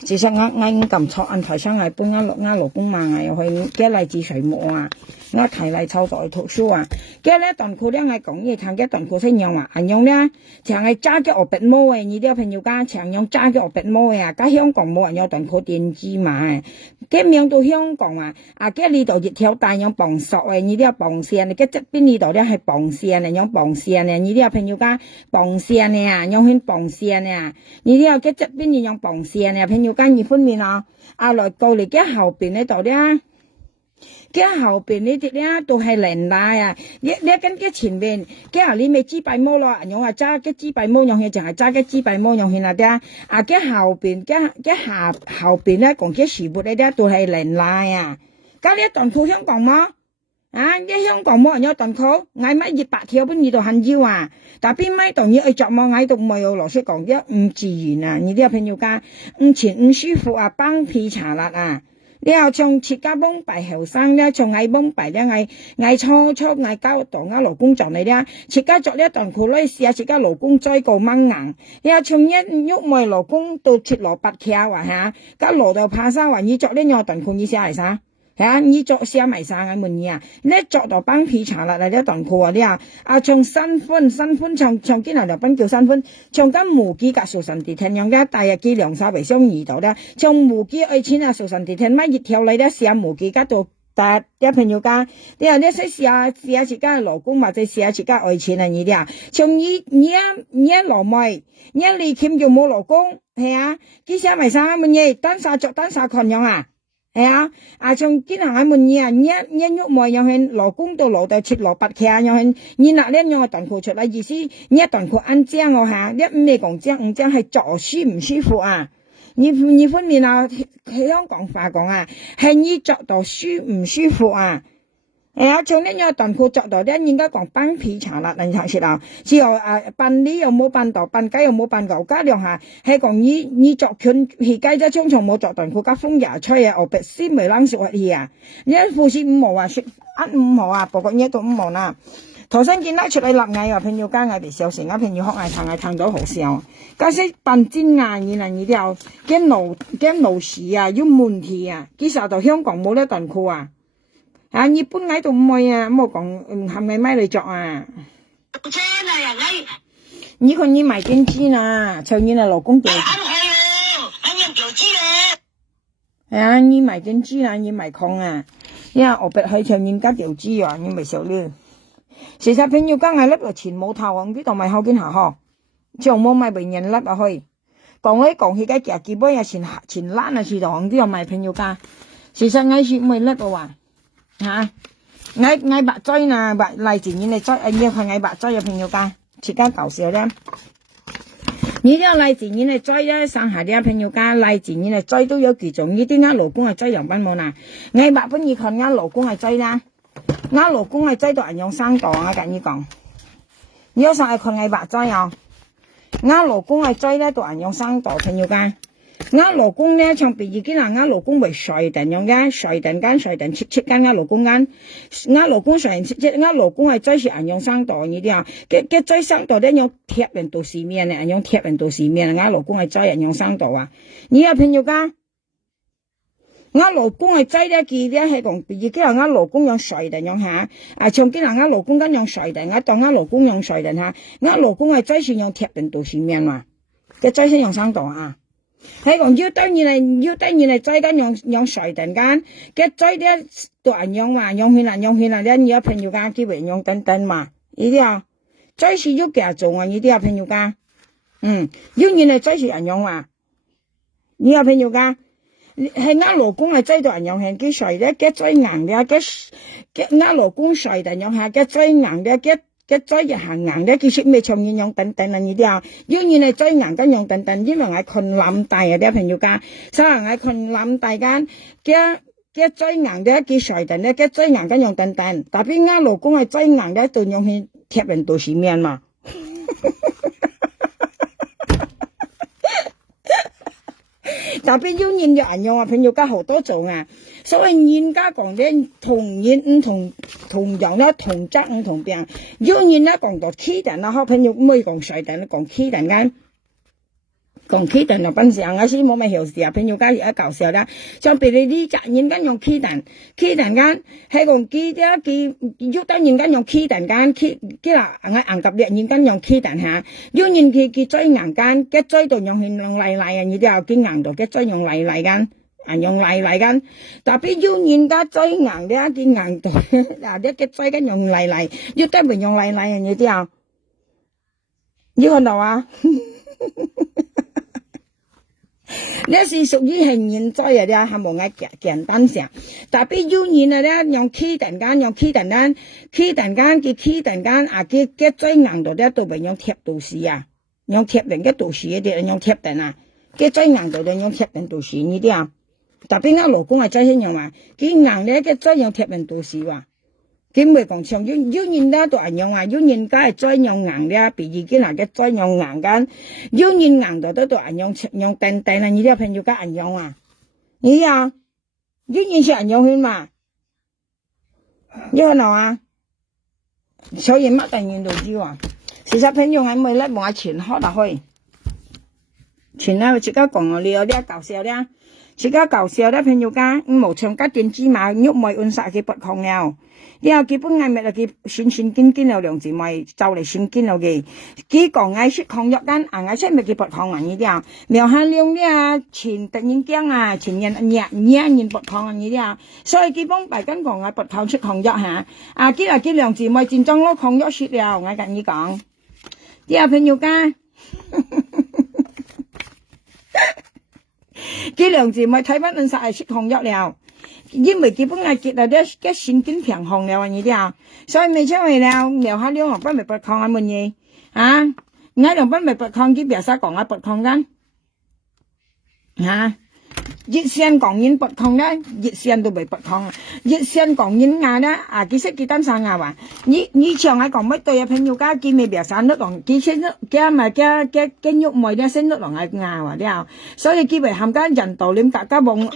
其實我咁錯，按台上係搬我老公嘛，我又去嘅荔枝水木啊，我提嚟湊在讀書啊。嘅咧短褲咧，我講嘢睇嘅短褲先樣話，按樣咧，長係揸嘅鵝鼻毛嘅，呢啲朋友家長樣揸嘅鵝鼻毛嘅啊，家香港冇人有短褲電子嘛。嘅名到香港啊，嘅呢度一條帶樣綁索嘅，呢啲綁線，嘅側邊呢度咧係綁線嘅，樣綁線嘅，呢啲朋友家綁線嘅啊，樣圈綁線嘅啊，呢啲嘅側邊呢樣綁線嘅，朋友家二分面啊，來過嚟嘅後邊呢度咧，嘅後邊呢啲咧都係連帶啊，呢跟嘅前面，嘅後呢咪支鼻毛咯，樣話揸嘅支鼻毛樣嘢就係揸嘅支鼻毛樣嘢啦啲啊，嘅後邊嘅後邊咧講嘅樹木呢啲都係連帶啊，咁呢短褲香港冇？啲香港冇人有短褲，嗌乜熱白條邊呢度很腰啊，但邊咪當然去着冇嗌到冇有羅式講啲唔自然啊，呢啲朋友家唔前唔舒服啊，幫皮查辣啊，你又從切家幫敗後生咧，從嗌幫敗咧嗌初嗌交當啊勞工做你咧，切家着呢短褲咧試下切家勞工追個掹硬，你又從一喐咪勞工到切蘿蔔條話嚇，家羅到怕生話你着呢樣短褲意思係啥？你着寫埋晒嘅門嘢啊！你着到幫皮查啦，呢短褲啊！你從新歡從今日就奔叫新歡，從今無機格數神地聽樣嘅，大日機兩手為相二度咧，從無機愛錢啊數神地聽乜熱條嚟咧，試下無機格到大一朋友家，你話你識試下自家嘅勞工或者試下自家愛錢啊呢啲啊，從你羅妹，你離欠就冇勞工係啊，佢寫埋晒嘅門嘢，單晒着單晒裙樣啊！係啊，從今行喺門嘢啊，一喐埋又係勞工到勞到切蘿蔔劇啊，又係你嗱呢樣嘅短褲出嚟，意思你短褲按正我下，你唔係講正唔正係着舒唔舒服啊？你方面啊，香港話講啊，係你着到舒唔舒服啊？從呢樣短褲着到咧，應該講幫皮查啦，你睇先啦。之後扮呢又冇扮到，扮雞又冇扮牛，加兩下係講你着裙係雞啫，匆匆冇着短褲，加風也吹啊，我白先未冷熟去啊。你褲是5毛啊，說5毛啊，不過呢到5毛啦。頭先見得出嚟立藝啊，朋友家藝別笑成，朋友學藝撐到好笑。加些扮尖牙呢啲又驚勞事啊，要問題啊，其實到香港冇得短褲啊。日本喺度唔會啊，冇講係咪咪嚟着啊？車啊人喺呢個你買電機啊，長年啊老公叫。啱去咯，啱人叫知啦。你買電機啊，你買空啊，因為我別去長年家調資啊，你咪少了。事實朋友家係笠個錢冇頭啊，呢度咪後見下呵，長冇咪俾人笠啊去。講起嘅夾幾波有錢爛啊，似度呢度咪朋友家。事實我是咪笠個話。嗌白追啊，白荔枝園嚟追，要係嗌白追嘅朋友家，切家搞笑咧。呢啲荔枝園嚟追咧，上下啲朋友家荔枝園嚟追都有幾種，呢啲啱勞工係追洋賓冇嗱，嗌白本意看啱勞工係追啦，啱勞工係追到人用生檔啊，緊要講。你要上係困係白齋啊！我老公係齋咧，都人用生道朋友間。我老公咧，像比如今我老公為水電用嘅，水電切間我老公間，我老公水電切，我老公係齋是人用生道呢啲啊，嘅齋生道咧用貼人到市面咧，用貼人到市面，我老公係齋人用生道啊！你有朋友間？我老公係齋咧，佢咧係講，比如今我老公用水電用下，像今我老公間用水電，我當我老公用水電下，我老公係齋是用貼人到市面嘛，嘅齋是用生道啊！係講要當然係齋間用水電間，嘅齋咧都人用嘛，用去啦，你有朋友間基本用等嘛，呢啲啊，齋是要夾做啊，呢啲啊朋友間，要然係齋是人用嘛，你有朋友間。係我老公係擠到人用係幾水咧，幾擠硬咧，我老公水但用下幾擠硬咧，幾擠日行硬咧，其實咩重要用等啊呢啲啊，要然係擠硬跟用等，因為係困冧大啊啲朋友家，所以係困冧大間，幾擠硬咧，幾水但咧，幾擠硬跟用等，特別我老公係擠硬咧，都用去貼人到市面嘛。特別要人嘅人用啊，朋友家好多種啊，所以人家講咧同人唔同樣咧，同質唔同病。要人咧講到氣彈啦，好朋友唔可以講水彈，講氣彈間，講氣彈就本上我先冇咩曉事啊，朋友家而家搞笑啦。像譬如呢隻人間用氣彈間係講幾啲幾要得人間用氣彈間，幾啦我硬夾啲人間用氣彈下，要人佢追硬間，一追到用嚟啊，你啲又幾硬到，一追用嚟間。用嚟間，特別要人家追硬啲，幾硬到，嗱啲嘅追緊用嚟，要得咪用嚟啊，你啲啊，要看到啊？呢是屬於係人追啊啲，係冇嗌簡單成，特別要人啊咧用氣彈間，佢氣彈間啊，佢追硬到咧都咪用貼到時啊，用貼人嘅到時一啲，用貼人啊，佢追硬到咧用貼人到時呢啲啊。特別我老公係真係用嘛，佢硬咧嘅真用貼人到時話，佢唔係講唱要人咧都人用啊，要人家係真用硬咧，比如佢嗱嘅真用硬間，要人硬到都人用等啊，你啲朋友家人用啊，你啊，要人是人用去嘛，你可能啊，所以乜等人都知啊，其實朋友係咪咧冇錢學落去，錢咧自己講啊，你有啲搞笑咧。自家搞笑咧，朋友家無長家電子碼喐咪按殺佢不抗了，然後基本係咪佢先堅了兩字咪就嚟先堅了嘅，佢講嗌說抗藥間，嗌出咪佢不抗啊呢啲啊，苗下量呢前突然驚啊，前人不抗啊呢啲啊，所以基本大根講嗌不抗出抗藥嚇，佢兩字咪戰爭咯抗藥說了，我跟你講，啲朋友家。佢兩字咪睇翻撚晒係出抗藥了，因為基本係結啊啲神經平衡了呢啲啊，所以未出去了，苗下兩不咪不抗啊乜嘢啊？我兩不咪不抗，佢別曬講啊不抗間熱線講人不抗咧，熱線都未不抗，熱線講人嗌咧佢識幾單生嗌話，你唱係講乜對啊？朋友家見未別曬都講，佢識嘅咪嘅喐咪咧，識都講嗌話啲啊，所以佢為冚家人道念大家望。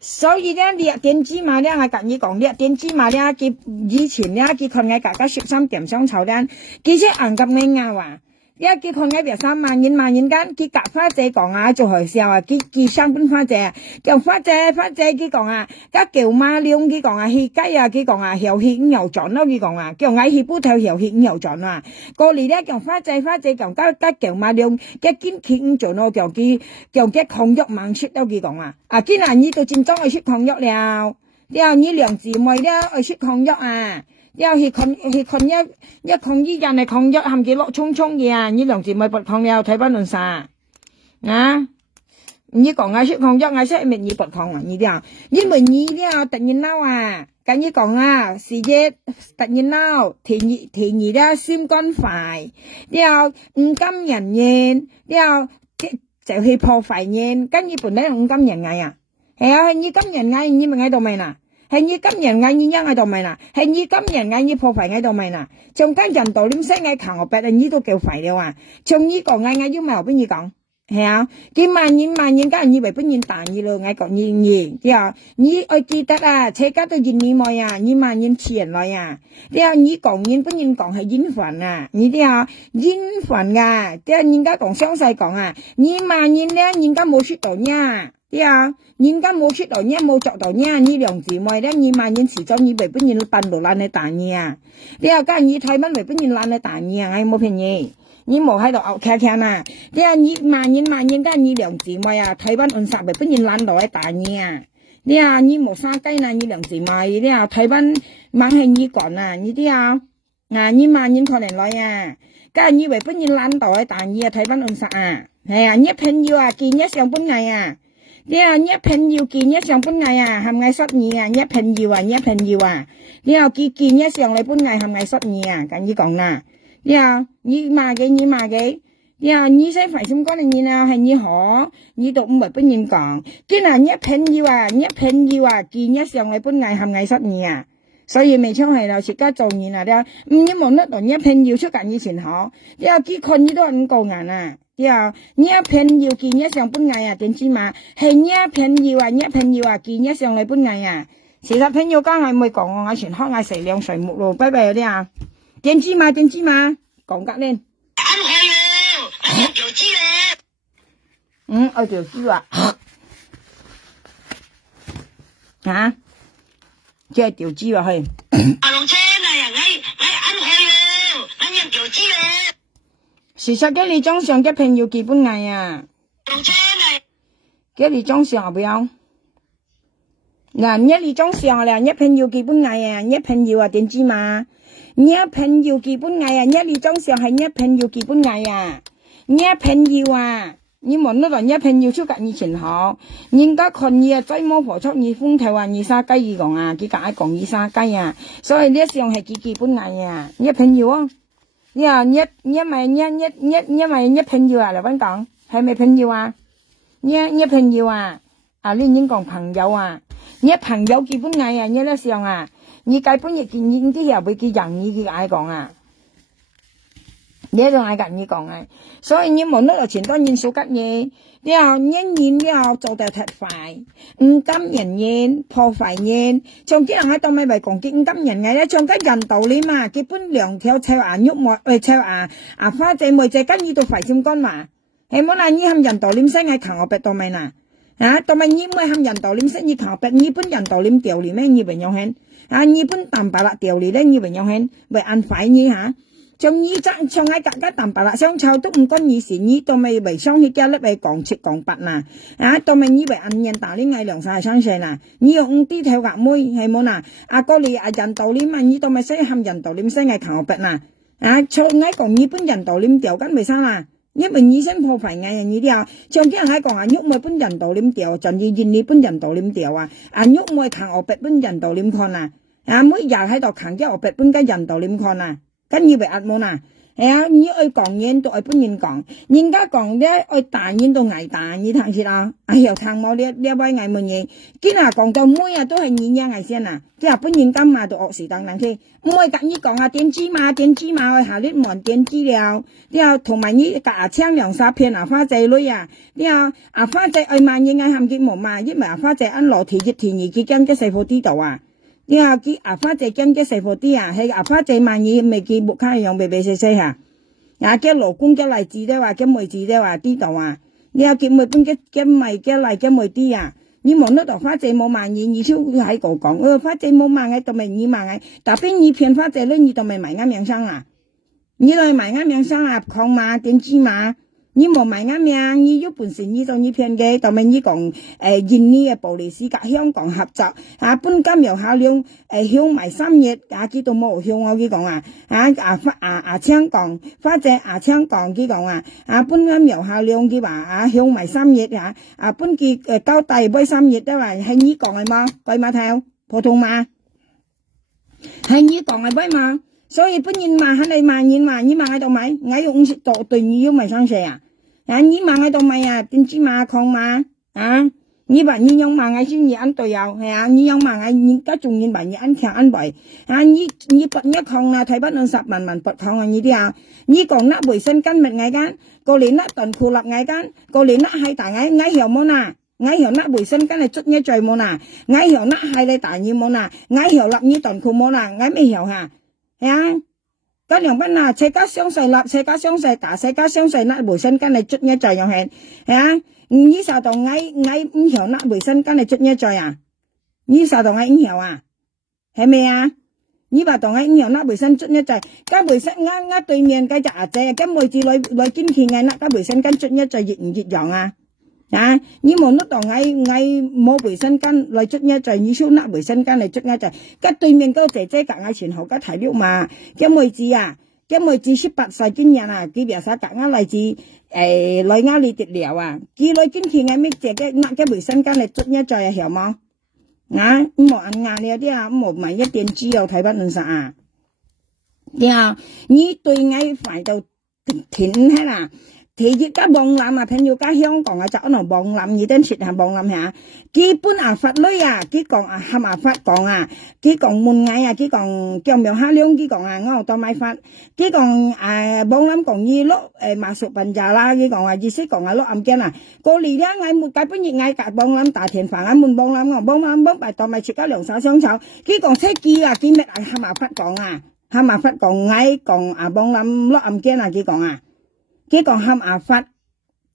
所以咧，列電子碼咧，我跟你講列電子碼咧，佢以前咧，佢看嘅大家13點上頭咧，佢識硬咁嗌話。一佢看嘅別三萬人間，佢夾花姐講啊，做學校啊，佢上班花姐，叫花姐佢講啊，加叫馬亮佢講啊，氣雞啊，佢講啊，又氣又轉咯，佢講啊，叫矮氣布頭又氣又轉啊，過嚟咧叫花姐講加叫馬亮，加堅氣轉咯，叫抗藥猛出咯，佢講啊，堅啊呢度戰爭係出抗藥了，呢兩姊妹咧係出抗藥啊。要去抗一抗醫人嚟抗藥，含幾落沖嘅啊！呢兩字咪不抗了，睇翻論啥啊？你講啊，出抗藥啊，識咪你不抗啊？呢啲啊，因為你咧突然嬲啊，跟你講啊，時節突然嬲，天熱咧心肝快，然後唔甘人言，然後就去破壞人，跟住本來唔甘人嗌啊，係啊，你甘人嗌，你咪嗌到未嗱？係你今日嗌你喺度咪啦，係你今日嗌你破壞喺度咪啦，仲間人道點識嗌強我白啊，你都叫廢了啊，從呢個嗌要咪後邊你講。係啊，佢萬年，家人以為本人大意咯，嗌講你，對啊，你愛記得啊，車家都認你咪啊，你萬年前來啊，對啊，你講人本人講係緣分啊，你對啊，緣分啊，對啊，人家講詳細講啊，你萬年咧，人家冇說到呢，對啊，人家冇說到呢，冇做到呢，你兩姊妹咧，你萬年遲早你為本人辦到爛嘅大意啊，對啊，家人你台灣為本人爛嘅大意啊，我冇騙你。你冇喺度拗劇啊！你啊，你萬年間你兩姊妹啊，台灣按殺咪本人懶到喺大嘢啊！你啊，你冇生雞啦，你兩姊妹，你啊，台灣猛係你講啊，你啲啊，你萬年可能來啊，家人以為本人懶到喺大嘢啊，台灣按殺啊，係啊，你朋友啊，見一上本藝啊，你啊，你朋友見一上本藝啊，係咪失意啊？你朋友啊，你啊，見一上嚟本藝係咪失意啊？咁你講啦。呀，你罵嘅，呀，你先費心講你啊，係你好，你都唔係本人講，既然你朋友啊，見一上嚟本藝係藝失意啊，所以未唱係啦，自家做人啊，你冇得同你朋友出緊以前好，呀，幾คน你都係咁講人啊，呀，你朋友見一上本藝啊，點知嘛？係你朋友啊，見一上嚟本藝啊，其實朋友間係唔會講我前學嗌食兩水木咯，拜拜嗰啲啊。點知嘛，講隔呢？啱開喎，啱條豬咧。我條豬啊，吓，即係條豬啊去。阿龍車嗱人啱開喎，啱條豬咧。事實嘅你裝上嘅朋友基本藝啊。龍車嗱。嘅你裝上不要？嗱，你裝上啦，你朋友基本藝啊，你朋友啊點知嘛？你朋友基本藝啊，你裝上係你朋友基本藝啊，你朋友啊，你問得到你朋友出格以前好，人家看你啊，再冇付出你風頭啊，你殺雞而講啊，佢解講你殺雞啊，所以呢上係基本藝啊，你朋友啊，你啊，你咪你朋友啊，嚟搵講係咪朋友啊？你朋友啊，你已經講朋友啊，你朋友基本藝啊，你呢上啊。你基本亦見呢啲又會叫人意嘅嗌講啊，你喺度嗌人意講啊，所以你冇得前多人數吉嘢，你又你又做得太快，唔甘人嘢破壞嘢，從啲人喺度咪為講唔甘人嘅咧，從啲人道理嘛，基本兩條臭牙喐冇，臭牙花仔妹仔跟呢度廢心肝嘛，係冇啦，你冚人道理聲係求我白到咪啦，到咪你唔係冚人道理聲，你求白，你本人道理掉你咩？你永遠係。日本淡白辣掉你咧，你永遠係為按快你吓，從呢則從喺大家淡白辣相湊都唔關你事，你都咪為雙血家粒為講切講白啦，都咪以為按人打你嗌涼晒生勢啦，你用啲條夾妹係冇啦，哥你人道理嘛，你都咪識冚人道理識嗌求白啦，從喺講日本人道理掉緊未生啦。因為你先破壞藝人呢啲啊，像啲人喺講喐咪本人道點掉，就要認你本人道點掉啊！喐咪行我白本人道點看啊！每日喺度行咗我白本嘅人道點看啊！咁以為壓冇啦，你愛講嘢都愛本人講，人家講咧愛大嘢都挨大，你睇住啦！又睇我呢位藝門嘢，今日講到每日都係你嘢藝先啊！即係本人今日都惡事等等先，唔可以夾你講啊！點知嘛？我下啲望點知了，同埋呢夾青涼沙片花仔女啊！花仔愛萬嘢嗌冚結毛嘛，因為花仔按羅田一田二結根嘅細貨啲度啊！啲花仔根嘅細貨啲啊，係花仔萬嘢未見木卡樣微微細細下，嘅羅公嘅荔枝咧話嘅梅子咧話啲度啊！結梅本嘅米嘅荔嘅梅啲啊！你望得到花仔冇萬嘢，你超喺度講，花仔冇萬嘅，都咪你萬嘅，但邊你騙花仔咧，你都咪買啱名聲啊！你都係買啱名聲啊，抗嘛點知嘛？你冇買啱名，你有本事你就你騙嘅，就咪你講印尼嘅暴利斯甲香港合作，本金又考量向埋3月，知道冇向我佢講青講花仔青講佢講本金又考量佢話向埋3月本佢交代買3月都話係你講係嘛？鬼碼頭普通嘛？係你講係咪嘛？所以本人嘛喺你萬元嘛，你嘛喺度買，我用50度對你要咪生死啊！你嘛喺度買啊？點知嘛抗嘛？你把你用嘛，是你按对啊，係啊，你用嘛，你家仲要把你按強按背，啊，你拔一抗啊，睇不能10萬拔抗啊，你啲啊，你講那衛生巾物愛間，個連那短褲立愛間，個連那係大愛曉冇呐，愛曉那衛生巾係捽一最冇呐，愛曉那係你大耳冇呐，愛曉立你短褲冇呐，愛咩曉嚇，係啊。咁樣班啊，世界相隨立，世界相隨打，世界相隨那衛生巾嚟捽一最樣係，係啊。你sao到ngay唔曉那衛生巾嚟捽一嘴啊？你sao到ngay唔曉啊？係咪啊？你話到ngay唔曉那衛生捽一嘴，cái衛生啱對面cái chả啫，cái位置來堅持ngay那cái衛生巾捽一嘴熱唔熱樣啊？啊！你冇得到ngay冇衛生巾嚟捽一嘴，你燒那衛生巾嚟捽一嘴，cái對面嗰個姐姐夾ngay前後cái體力嘛，cái位置啊，cái位置18歲經驗啊，佢別曬夾ngay嚟自。來壓力治療啊，佢來堅持嗌咩隻嘅拿cái衛生巾嚟捽一嘴啊，曉冇？啊，冇按壓你啲啊，冇買一點豬油睇不能啥啊？啲啊，你對嗌快到停係啦。thì cái bông làm mà朋友家香港啊，就可能bông làm gì đến chuyện hàng bông làm hả? Cái bún phát lưới à, cái còn hàm phát còn à, cái còn mùn ngày à, cái còn kêu miêu há lương, cái còn ngô tao mai phát, cái còn bông làm còn gì lúc mà sụp bần già la, cái còn gì xí còn lúc âm kia à, cô lì đó ngày một cái bún nhiệt ngày cả bông làm tại thiền phản á, mùn bông làm bông bài tao mai chỉ có lượng sáu sống sáu, cái còn thế kia à, cái mẹ hàm phát còn à, hàm phát còn ngày còn bông làm lúc âm kia là cái còn à. Cái còn hàm phát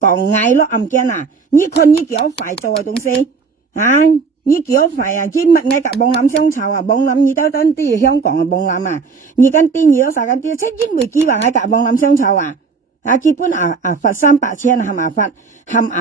còn ngay lo âm kia à, như con như kiểu phải做嘅東西啊，như kiểu phải啊，即乜ngay cả bông lâm香草啊，bông lâm như tới啲香港嘅bông lâm啊，而家啲嘢都晒緊啲，即係因為佢話ngay cả bông lâm香草啊，啊基本發300千hàm發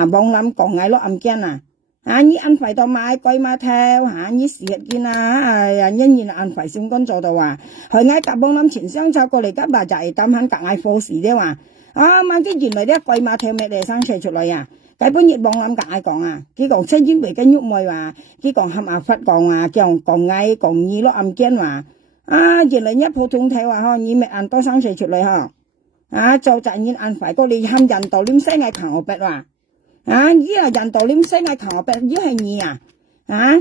bông lâm còn ngay lo âm kia à, à như ăn phải到買貴買theo嚇，như時日見啊，因然ăn phải先工做到啊，佢ngay cả bông lâm前香草過嚟吉bà就係擔緊隔嗌貨時啫嘛。啊！萬啲原來啲貴馬聽咩嚟生出嚟啊！基本熱望諗解講啊，佢講出因為跟喐妹話，佢講合法講啊，講嗌講二咯暗堅話，啊原來一普通睇話嗬，你咪按多生出嚟嗬，啊就然按快過你喊人道點西嗌強我筆話，啊依個人道點西嗌強我筆，依係你啊，啊！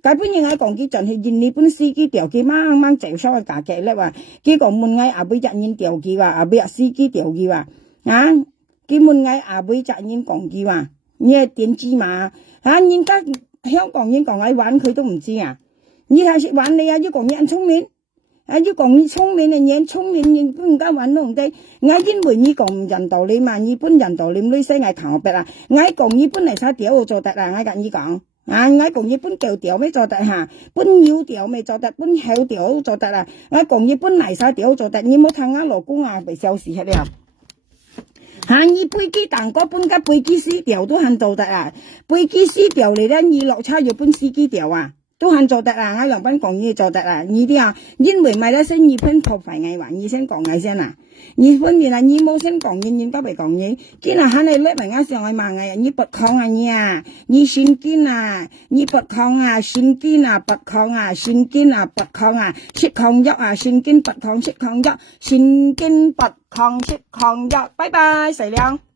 基本嘢講佢盡係現日本司機調佢掹走收嘅價格咧話，佢講門嗌阿妹責任調佢話，阿妹司機調佢話，啊，佢門嗌阿妹責任講佢話，你係點知嘛？啊，人家香港人講嗌玩佢都唔知啊，你係識玩你啊，要講你聰明，啊要講你聰明嘅嘢，聰明人都唔敢玩都唔得，嗌因為你講人道理嘛，日本人道理女仔嗌強別啊，嗌講日本嚟曬調我做得啦，嗌咁意講。啊！我講日本調咩做得嚇，本要調咩做得，本後調做得啦。我講日本嚟曬調做得，你冇睇我老公啊，被消失了。嚇！你飛機蛋糕本個飛機師調都肯做得啊，飛機師調嚟咧，你落車日本司機調啊，都肯做得啊。我兩班講嘢做得啊，你啲啊，因為咪咧先日本破壞藝還你先講藝先啊。日本面啊，你冇先講嘢，人家咪講嘢。今日喺你叻埋啱上去罵藝人，你不抗啊你啊，你神經啊，你不抗啊，神經啊，不抗啊，神經啊，不抗啊，識抗藥啊，神經不抗識抗藥，神經不抗識抗藥，拜拜，死了。